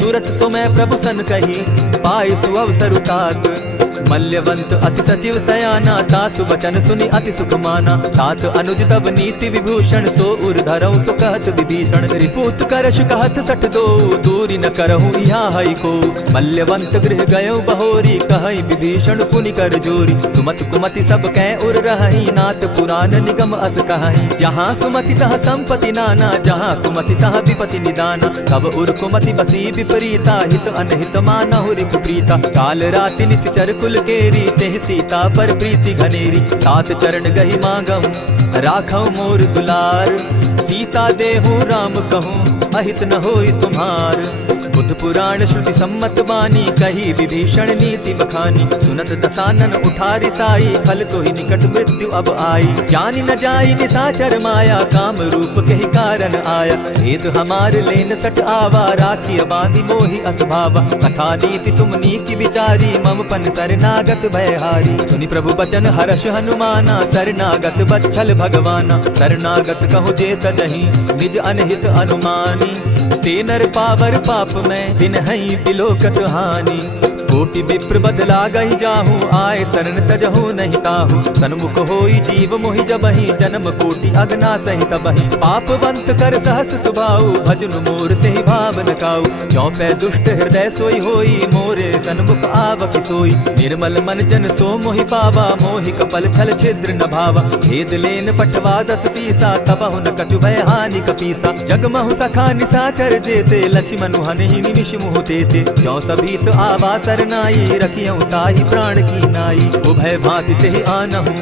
तुरत सो मैं प्रभु सन कही, पाई सुअवसर तात। मल्यवंत अति सचिव सयाना, तासु बचन सुनि अति सुख माना। तात अनुज तब नीति विभूषण, सो उर धरऊं सो कहत विभीषण। रिपुत करश कहत सठ दो, दूरी न करहूं यहाँ हई को। मल्यवंत गृह गयो बहोरी, कहई विभीषण पुनि कर जोरी। सुमति कुमति सब कै उर रहई, नाथ पुराण निगम अस कहई। जहाँ सुमति तह संपत्ति नाना, जहाँ कुमति तह विपति निदाना। तब उर कुमति बसी विपरीता, हित अनहित मानहु रिपु प्रीता। काल राति निशिचर कुल कुल केरी, तेह सीता पर प्रीति घनेरी। तात चरण गही मांगम, राखौ मोर दुलार। सीता देहु राम कहूँ, अहित न होई तुम्हार। बुद्ध पुराण श्रुति सम्मत बानी, कही विभीषण नीति बखानी। सुनत दसानन उठारी साई, फल तो ही निकट मृत्यु अब आई। जान न जाई निशाचर माया, काम रूप के ही कारण आया। भेद हमार लेन सट आवा, राखी बांधी मोहि असभावा। सखा नीति तुम नीति विचारी, मम पन शरणागत भयहारी। सुनि प्रभु बचन हर्ष हनुमाना, शरणागत बच्छल भगवाना। शरणागत कहु जे तजहि, निज अनहित अनुमानी। ते नर पावर पाप में, दिन हई बिलोकत हानि। कोटि विप्र बदला गही जाहू, आए शरण तजहू नहीं ताहू। सन्मुख होई जीव मोहि जबहि, जन्म कोटि अगना सहि तबहि। पापवंत कर सहस सुभाऊ, भजन मोर तेहि भाव न काऊ। जो पै दुष्ट हृदय सोई होई, मोरे सन्मुख आवक सोई। निर्मल मन जन सो मोहि पावा, मोहि कपल छल छिद्र न भावा। भेद लेन पठवा दस सीसा, तबहु न कछु भय हानि कपीसा। जगमहु सखा निशाचर जेते, लक्ष्मण हनहि निमिष मुह तेते। जो सभीत आवा सरनाई, रखियौ ताहि प्राण की नाई। उभय भांति तेहि आनहु,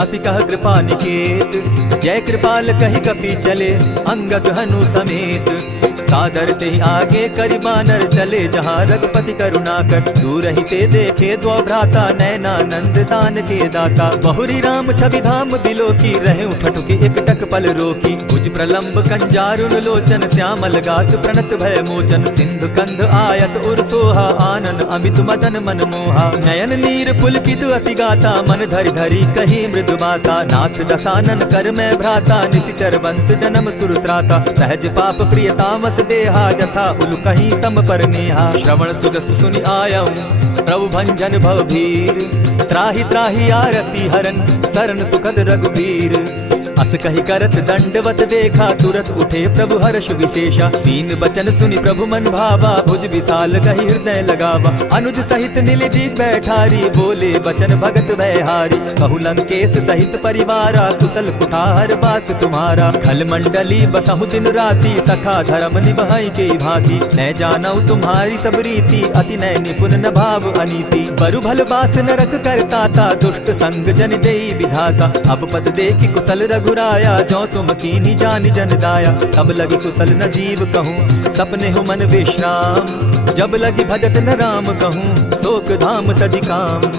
हसी कह कृपा निकेत। जय कृपाल कहि कपि चले, अंगद हनु समेत। सादर तेहि आगे करि बानर, चले जहाँ रघुपति करुणाकर। दूर ही ते देखे द्वौ भ्राता, नैनानंद दान के दाता। बहुरी राम छवि धाम बिलोकी, रहे ठठुकी एक टक पल रोकी। भुज प्रलंब कंजारुन लोचन, श्यामल गात प्रणत भय मोचन। सिंधु कंध आयत उर सोहा, आनन अमित मदन मन मोहा। नयन नीर पुलकित अति गाता, मन धरि धरि कही मृदु बाता। नाथ दसानन कर मैं भ्राता, निशिचर वंश जन्म सुरत्राता। सहज पाप प्रिय तामस देहा, जथा उलु कहीं तम पर नेहा। श्रवण सुजस सुनि आयऊ, प्रभु भंजन भव भीर। त्राहि त्राहि आरती हरन, शरण सुखद रघुबीर। अस कहि करत दंडवत देखा, तुरत उठे प्रभु हर्ष विशेषा। दीन बचन सुनि प्रभु मन भावा, भुज विशाल कहि हृदय लगावा। अनुज सहित नीलजी बैठारी, बोले बचन भगत भयहारी। कहु लंकेश सहित परिवारा, कुशल कुठार बास तुम्हारा। खल मंडली बसहु दिन राति, सखा धर्म निभाई के भांति। न जानौ तुम्हारी सब रीति, अति नय निपुण न भाव अनीति। बरु भल बास नरक करताता, दुष्ट संग जन देई विधाता। अब पद देखि कुशल रघुराया, जो तुम कीनी जानि जन दाया। तब लगी कुशल न जीव कहूँ, सपने हो मन विश्राम। जब लगी भजत न राम कहूँ, शोक धाम तजि काम।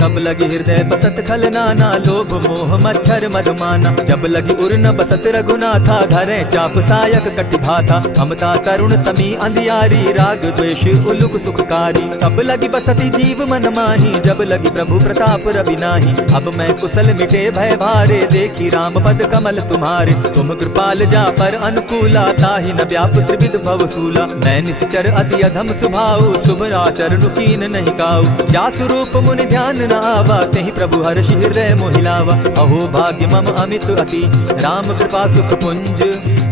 तब लगी हृदय बसत खल नाना, लोभ मोह मच्छर मधुमाना। जब लगी उर न बसत रघुनाथा, धरे चाप सायक कटि भाथा। ममता तरुण तमी अंधियारी, राग द्वेष उलुक सुखकारी। तब लगी बसती जीव मन माही, जब लगी प्रभु प्रताप रवि नाही। अब मैं कुशल मिटे भय भारे, देखी राम पद कमल तुम्हारे। तुम कृपाल जा पर अनुकूला, ताहि न व्याप त्रिविध भवसूला। मैं निश्चर अति अधम सुभाऊ, शुभ आचरण कीन नहीं काऊ। जासु रूप मुनि ध्यान न आवा, तेहि प्रभु हर्षि हृदय मोहिलावा। अहो भाग्य मम अमित अति, राम कृपा सुख पुंज।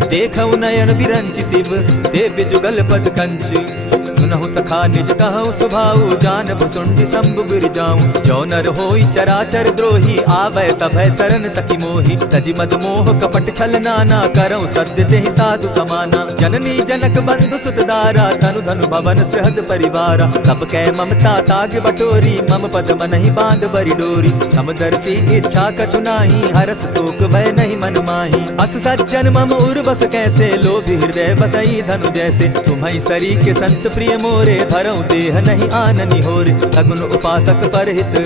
देखऊ नयन बिरंचि शिव, सेव्य जुगल पद कंच। सुनहु सखा निज कहु सुभाऊ, जानब सुंडि शंभु गिर जाऊं। जो नर होई चराचर द्रोही, आवै सभय शरण तकि मोहि। तजि मद मोह कपट छल नाना, करऊं सत्य तेहि साधु समाना। जननी जनक बंधु सुत दारा, धनु धनु भवन सृहद परिवारा। सब कै ममता ताग बटोरी, मम पद मनहि बांध बरि डोरी। समदर्शी इच्छा कछु नाही, हरस शोक भय नहीं मन माही। अस सज्जन मम उर बस कैसे, लोभी हृदय बसई धनु जैसे। तुम्हई सरी के संत प्रिय मोरे, धरऊं देह नहीं आननि होरे। सगुन उपासक परहित,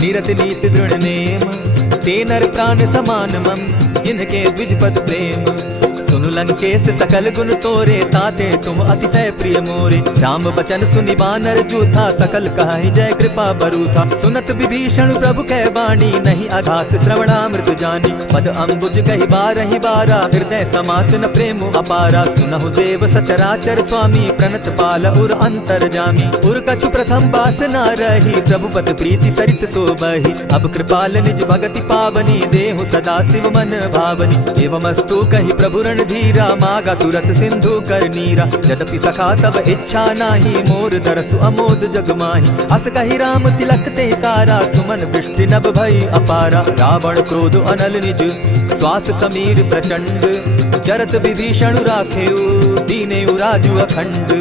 निरत नीति दृढ़ नेम। ते नर प्राण समान मम, जिनके द्विजपद प्रेम। सुनु लंकेश सकल गुण तोरे, ताते तुम अतिशय प्रिय मोरे। राम बचन सुनि बानर जूथा, सकल कहाहि जय कृपा बरूथा। सुनत विभीषण प्रभु कै बाणी, नहीं अघात श्रवणामृत जानी। पद अम्बुज कहि बारहि बारा, हृदय समात न प्रेम अपारा। सुनहु देव सचराचर स्वामी, प्रणत पाल उर अंतर जामी। उर कछु प्रथम बास न रही, प्रभु पद प्रीति सरित सोबहि। अब कृपाल निज भगति पावनी, देहु सदा शिव मन भावनी। एवमस्तु कहि प्रभु धीरा, मागा तुरत सिंधु कर नीरा। यद्यपि सखा तब इच्छा नाही, मोर दरसु अमोद जग माही। अस कहि राम तिलक ते सारा, सुमन वृष्टि नभ भई अपारा। रावण क्रोध अनल निज, श्वास समीर प्रचंड। जरत विभीषण राखेउ, दीनेउ राजु अखंड।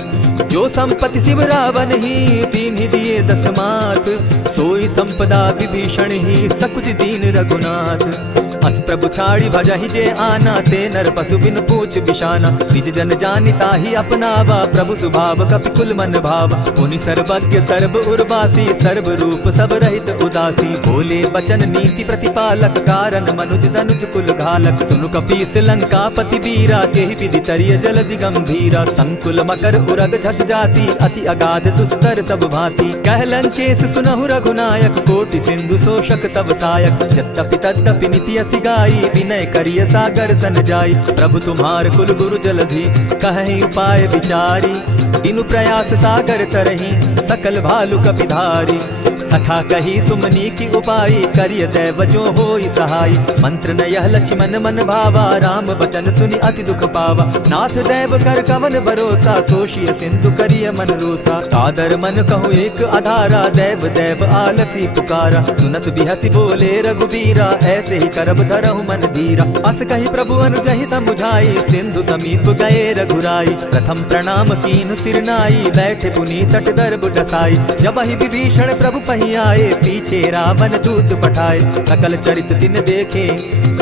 जो संपत्ति शिव रावण ही, दीन्हि दिए दस मात। सोई संपदा विभीषण ही सकुच दीन रघुनाथ। अस प्रभु छाड़ी भजहि जे आना, ते नर पशु बिन पूछ बिशाना। निज जन जानिता ही अपनावा, प्रभु स्वभाव कपिकुल मन भावा। मुनि सर्वज्ञ सर्व उर्वासी, सर्व रूप सब रहित उदासी। बोले बचन नीति प्रतिपालक, कारण मनुज धनुज कुल घालक। सुनु कपीस लंकापति वीरा, तेहि विधि तरिय जलधि गंभीरा। संकुल मकर उरग झष जाति, अति अगाध दुस्तर सब भांति। कह लंकेश सुनहु रघुनायक, कोटि सिंधु शोषक तब सायक। यद्यपि तद्यपि निति असि गाई, विनय करिय सागर सन जाई। प्रभु तुम्हार कुल गुरु जलधि, कहीं उपाय विचारी। बिनु प्रयास सागर तरही, सकल भालु कपिधारी। सखा कही तुम नीकी उपाय, करिय दैव जो होई सहाय। मंत्र न यह लक्ष्मण मन भावा, राम बचन सुनि अति दुख पावा। नाथ दैव कर कवन भरोसा, सोषिय सिंधु करिय मन रोसा। सादर मन कहूँ एक आधारा, दैव दैव आलसी पुकारा। सुनत बिहसी बोले रघुबीरा, ऐसे ही करब धरहु मन धीरा। अस कही प्रभु अनुजहि समुझाई, सिंधु समीप गए रघुराई। प्रथम प्रणाम कीन सिर नाई, बैठे पुनि तट दर्भ डसाई। जब ही विभीषण प्रभु पही आए, पीछे रावण दूत पठाए। सकल चरित दिन देखे,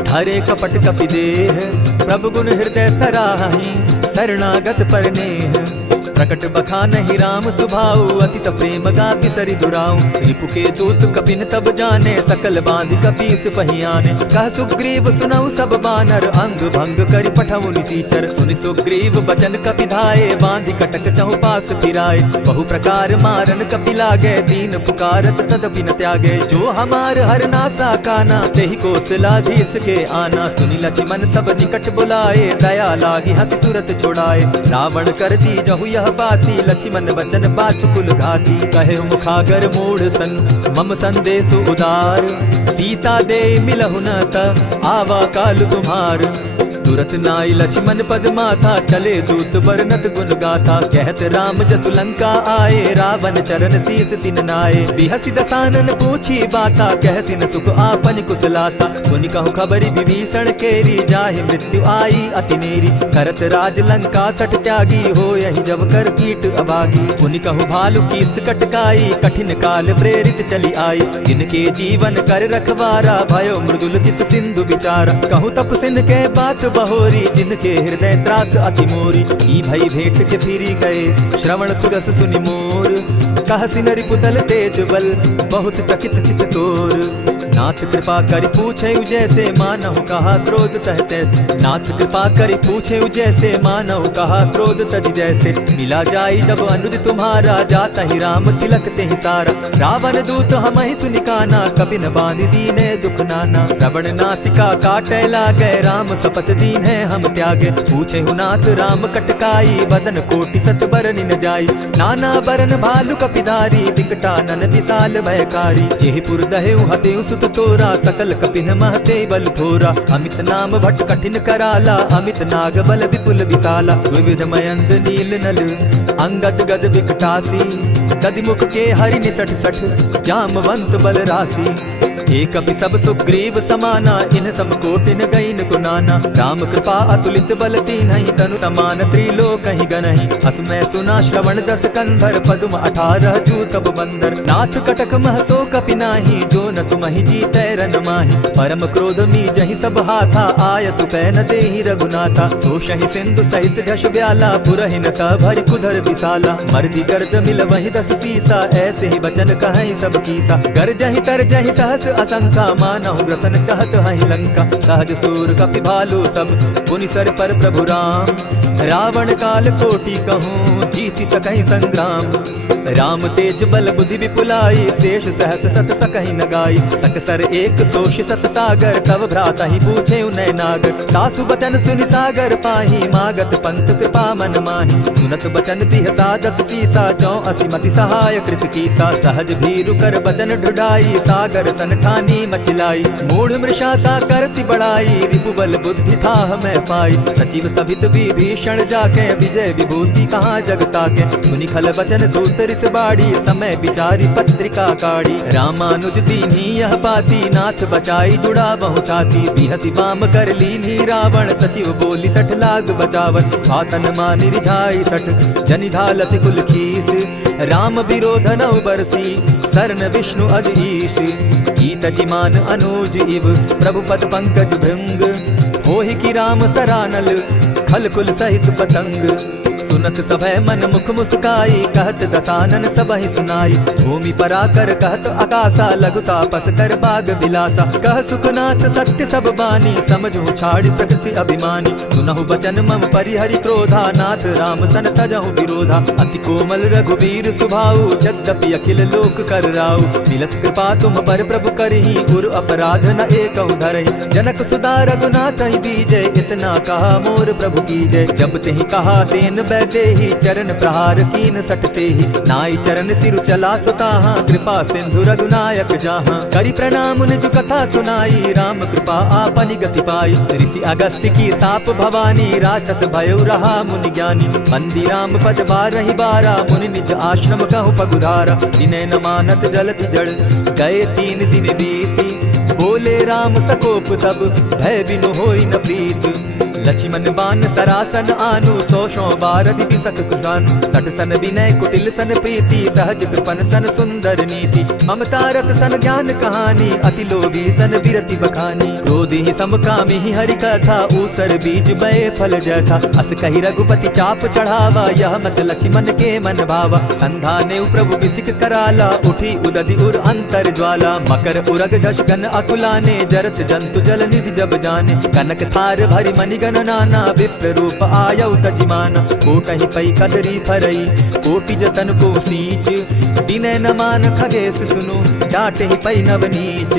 धरे कपट कपि देह। प्रभु गुण हृदय सराहि, शरणागत पर नेह। प्रकट बखानहि राम सुभाऊ, अति प्रेम गाति सरि दुराऊ। रिपु के दूत कपिन तब जाने, सकल बांधि कपीस पहियाने। कह सुग्रीव सुनऊ सब बानर, अंग भंग करि पठऊ निसीचर। सुनि सुग्रीव बचन कपि धाये, बांधि कटक चहु पास फिराए। बहु प्रकार मारन कपि लागे, दीन पुकारत तदपि न त्यागे। जो हमार हर नासा काना, तेहि कौशलाधीश के आना। सुनि लक्ष्मण सब निकट बुलाए, दया लागी हंस तुरत छुड़ाए। रावण कर दी जहु यह बाती, लक्ष्मण बचन बाचुकुल घाती। कहे मुखागर मूढ़ सन, मम संदेश उदार। सीता दे मिलहु न त, आवा काल तुम्हार। तुरत नाई लक्ष्मण पद माथा, चले दूत बरनत गुण गाथा। कहत राम जसु लंका आए, रावण चरण शीस तिन नाये। बिहसि दसानन पूछी बाता, कहसि न सुख आपन कुशलाता। मुनि कहु खबरि विभीषण केरी, जाहि मृत्यु आई अति नेरी। करत राज लंका सट त्यागी, हो यही जब कर कीट अभागी। मुनि कहु भालु कीस कटकाई, कठिन काल प्रेरित चली आई। जिनके जीवन कर रखवारा, भयो मृदुल चित सिंधु विचारा। कहु तपसिन के बात बहोरी, जिनके हृदय त्रास अति मोरी। की भई भेंट के फिरी गए, श्रवण सुरस सुनि मोर। कहसि न रिपुदल तेज बल, बहुत चकित चित तोर। नाथ कृपा करि पूछे जैसे, मानहु कहा क्रोध तह तैसे। नाथ कृपा करि पूछे जैसे, मानहु कहा क्रोध तज जैसे। मिला जाई जब अनुज तुम्हारा, जाता ही राम तिलक तेहि सारा। रावण दूत हमहि सुनि काना, कपिन बांधि दीने दुख नाना। श्रवण नासिका काटै लागे, राम शपथ दीन्हे हम त्यागे। पूछे नाथ राम कटकाई, बदन कोटि सत बरनि न जाई। नाना बरन भालु कपिधारी, विकटानन विशाल भयकारी। जेहिपुर दहेउ हतेउ सुत तोरा, सकल कपिन महते बल थोरा। अमित नाम भट कठिन कराला, अमित नाग बल विपुल विशाला। विविध मयंद नील नल, अंगद गद विकटासी। गदिमुख के हरि निसठ सठ, जामवंत बल राशि। एक कपि सब सुग्रीव समाना, इन सम कोटिन गईन गुनाना। राम कृपा अतुलित बल तीन्हि, तनु समान त्रिलोक ही गनहि। अस मैं सुना श्रवण दस कंधर, पदुम 18 जू तब बंदर। नाथ कटक महसो कपि नाही, जो न तुमहि जीतै रन माहि। परम क्रोध मी जहि सब हाथा, आय सुपै न देहि रघुनाथा। सोषहि सिंधु सहित झष ब्याला, पुरहिन का भरि कुधर विशाला। मर्दि गर्द मिल वहि 10 सीसा, ऐसे ही बचन कहहि सब कीसा। गर्जहि तरजहि सहस असंका, मानहु ग्रसन चाहत हहि लंका। सहज सूर कपि भालु सब, पुनि सर पर प्रभु राम। रावण काल कोटि कहूँ, जीति सकहि संग्राम। राम तेज बल बुद्धि विपुलाई, शेष सहस सत सकहि न गाई। सकसर एक सोष सत सागर, तब भ्राता ही पूछे उनय नागर। सासु बचन सुनि सागर पाही, मागत पंथ कृपा मन माही। सुनत बचन बिहसा 10 सीसा, 84 मति सहाय कृत कीसा। सहज भीरु कर बचन ढुढ़ाई, सागर सन ठानी मचिलाई। मूढ़ मृषाता करसि बढ़ाई, रिपुबल बुद्धि था मैं पाई। सचिव सभित विभीषण जाके, विजय विभूति कहाँ जगता के। सुनि खल बचन दूत रिस बाड़ी, समय विचारी पत्रिका काढ़ी। रामानुज दीन्ही यह बाती, नाथ बचाई जुड़ा बहु छाती। बिहसि बाम कर लीन्ही रावण, सचिव बोली 60 लाग बचावन। आतन मानि रिझाई 60, जनि ढालसि कुल खीस। राम विरोध नौ बरसी शरण विष्णु अधीश। कीत जिमान अनुज इव प्रभु पद पंकज भृंग। होहि की राम सरानल खल कुल सहित पतंग। सुनत सभय मन मुख मुस्काई कहत दसानन सबहि सुनाई। भूमि पराकर कहत आकाशा लघु तापस कर बाग बिलासा। कह सुखनाथ सत्य सब बानी समझू छाड़ प्रकृति अभिमानी। सुनहु बचन मम परिहरि क्रोधा नाथ राम सन तजहु विरोधा। अति कोमल रघुवीर सुभाऊ यद्यपि अखिल लोक कर राऊ। मिलत कृपा तुम पर प्रभु करही गुरु अपराध न एकहु धरहि। जनक सुदा रघुनाथ ही दीजय इतना कहा मोर प्रभु कीजय। जब तेहि कहा तेन बैठे ही चरण प्रहार कीन सटते ही। नाई चरण सिरु चला सुताहा कृपा सिंधु रघुनायक जहाँ। करि प्रणाम निज कथा सुनाई राम कृपा आपनि गति पाई। ऋषि अगस्त्य की साप भवानी राक्षस भयो रहा मुनि ज्ञानी। बंदी राम पद बारहि बारा मुनि निज आश्रम कहु पगुधारा। दिने न मानत जलति जड़ गए 3 दिन बीती। बोले राम सकोप तब भय बिनु होई न प्रीत। लक्ष्मण बान सरासन आनु 100 बार दिति सत सुजानु। सठ सन विनय कुटिल सन प्रीति सहज कृपन सन सुंदर नीति। ममता रत सन ज्ञान कहानी अति लोभी सन विरति बखानी। क्रोधी समकामी हरि कथा ऊसर बीज बय फल जथा। अस कहि रघुपति चाप चढ़ावा यह मत लक्ष्मण के मन भावा। संधाने प्रभु बिसिक कराला उठी उदधि उर अंतर ज्वाला। मकर उरग दशगन अकुलाने जरत जंतु जल निधि जब जाने। कनक थार भरी मणिगण नाना विप्र रूप आयौ तजिमाना। कोटहि पै कदरी फरई कोटि जतन को सींच। दिने न मान खगेश सुनु डांटे पै नव नीच।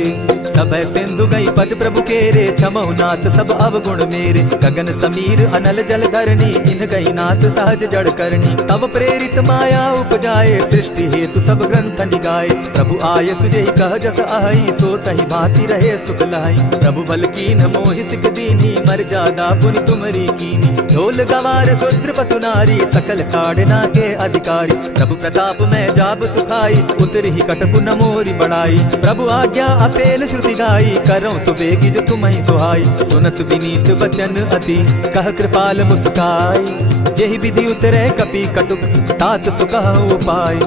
सब सिंधु गई पद प्रभु केरे छमहु नाथ सब अवगुण मेरे। गगन समीर अनल जल धरणी इन गई नाथ सहज जड़ करनी। तब प्रेरित माया उपजाए सृष्टि हेतु सब ग्रंथ निगाए। प्रभु आय सुजहि कह जस अहई सो तहि भांति रहे सुख लहई। प्रभु बल कीन मोहि सिख दीनी मर्यादा पुनि तुमरी कीनी। ढोल गवार शूद्र पशु नारी सकल ताड़ना के अधिकारी। प्रभु प्रताप में जाब सुखाई उतरि ही कटपु न मोरी बढ़ाई। प्रभु आज्ञा अपेल श्रुति गाई करऊं सुबेगी जो तुम्हि सुहाई। सुनत विनीत बचन अति कह कृपाल मुस्काई। जेहि विधि उतरे कपि कटुक तात सुकहु उपाय।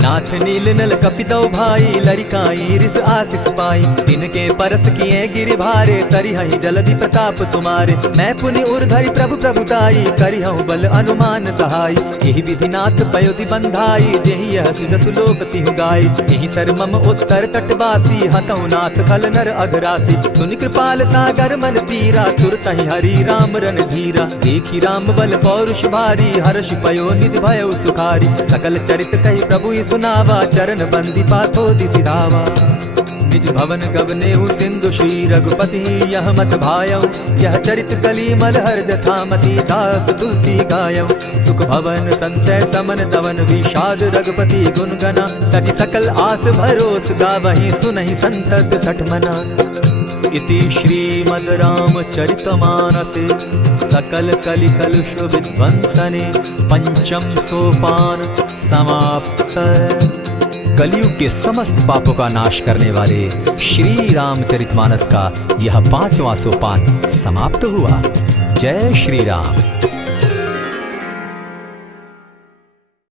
नाथ नील नल कपितौ भाई लरिकाई रिस आशीष पाई। तिनके परस किए गिरि भारे तरिहहि जलधि प्रताप तुम्हारे। मैं पुनि उर्धरि प्रभु प्रभुताई करिहउ बल अनुमान सहाय। एहि विधि नाथ पयोधि बंधाई जेहि यह सुजसु लोक तिहु गाई। एहि सर मम उत्तर तटवासी हतौ नाथ खल नर अघरासी। सुनि कृपाल सागर मन पीरा तुरतहि हरि राम रन धीरा। देखि राम बल पौरुष भारी हर्ष पयो निधि भयो सुखारी। सकल चरित कहि प्रभु सुनावा चरण बंदी पाथो दिसि धावा। निज भवन गवनेहु सिंधु श्री रघुपति यह मत भायौ। यह चरित कली मलहर्द थामति दास तुलसी गायौ। सुख भवन संचय समन दवन विषाद रघुपति गुण गना। तजि सकल आस भरोस गावहि सुनहि संतत सठ मना। इति श्रीमद् रामचरितमानसे सकल कलि कलुष विध्वंसने पंचम सोपान समाप्त। कलयुग के समस्त पापों का नाश करने वाले श्री रामचरितमानस का यह 5वां सोपान समाप्त हुआ। जय श्री राम।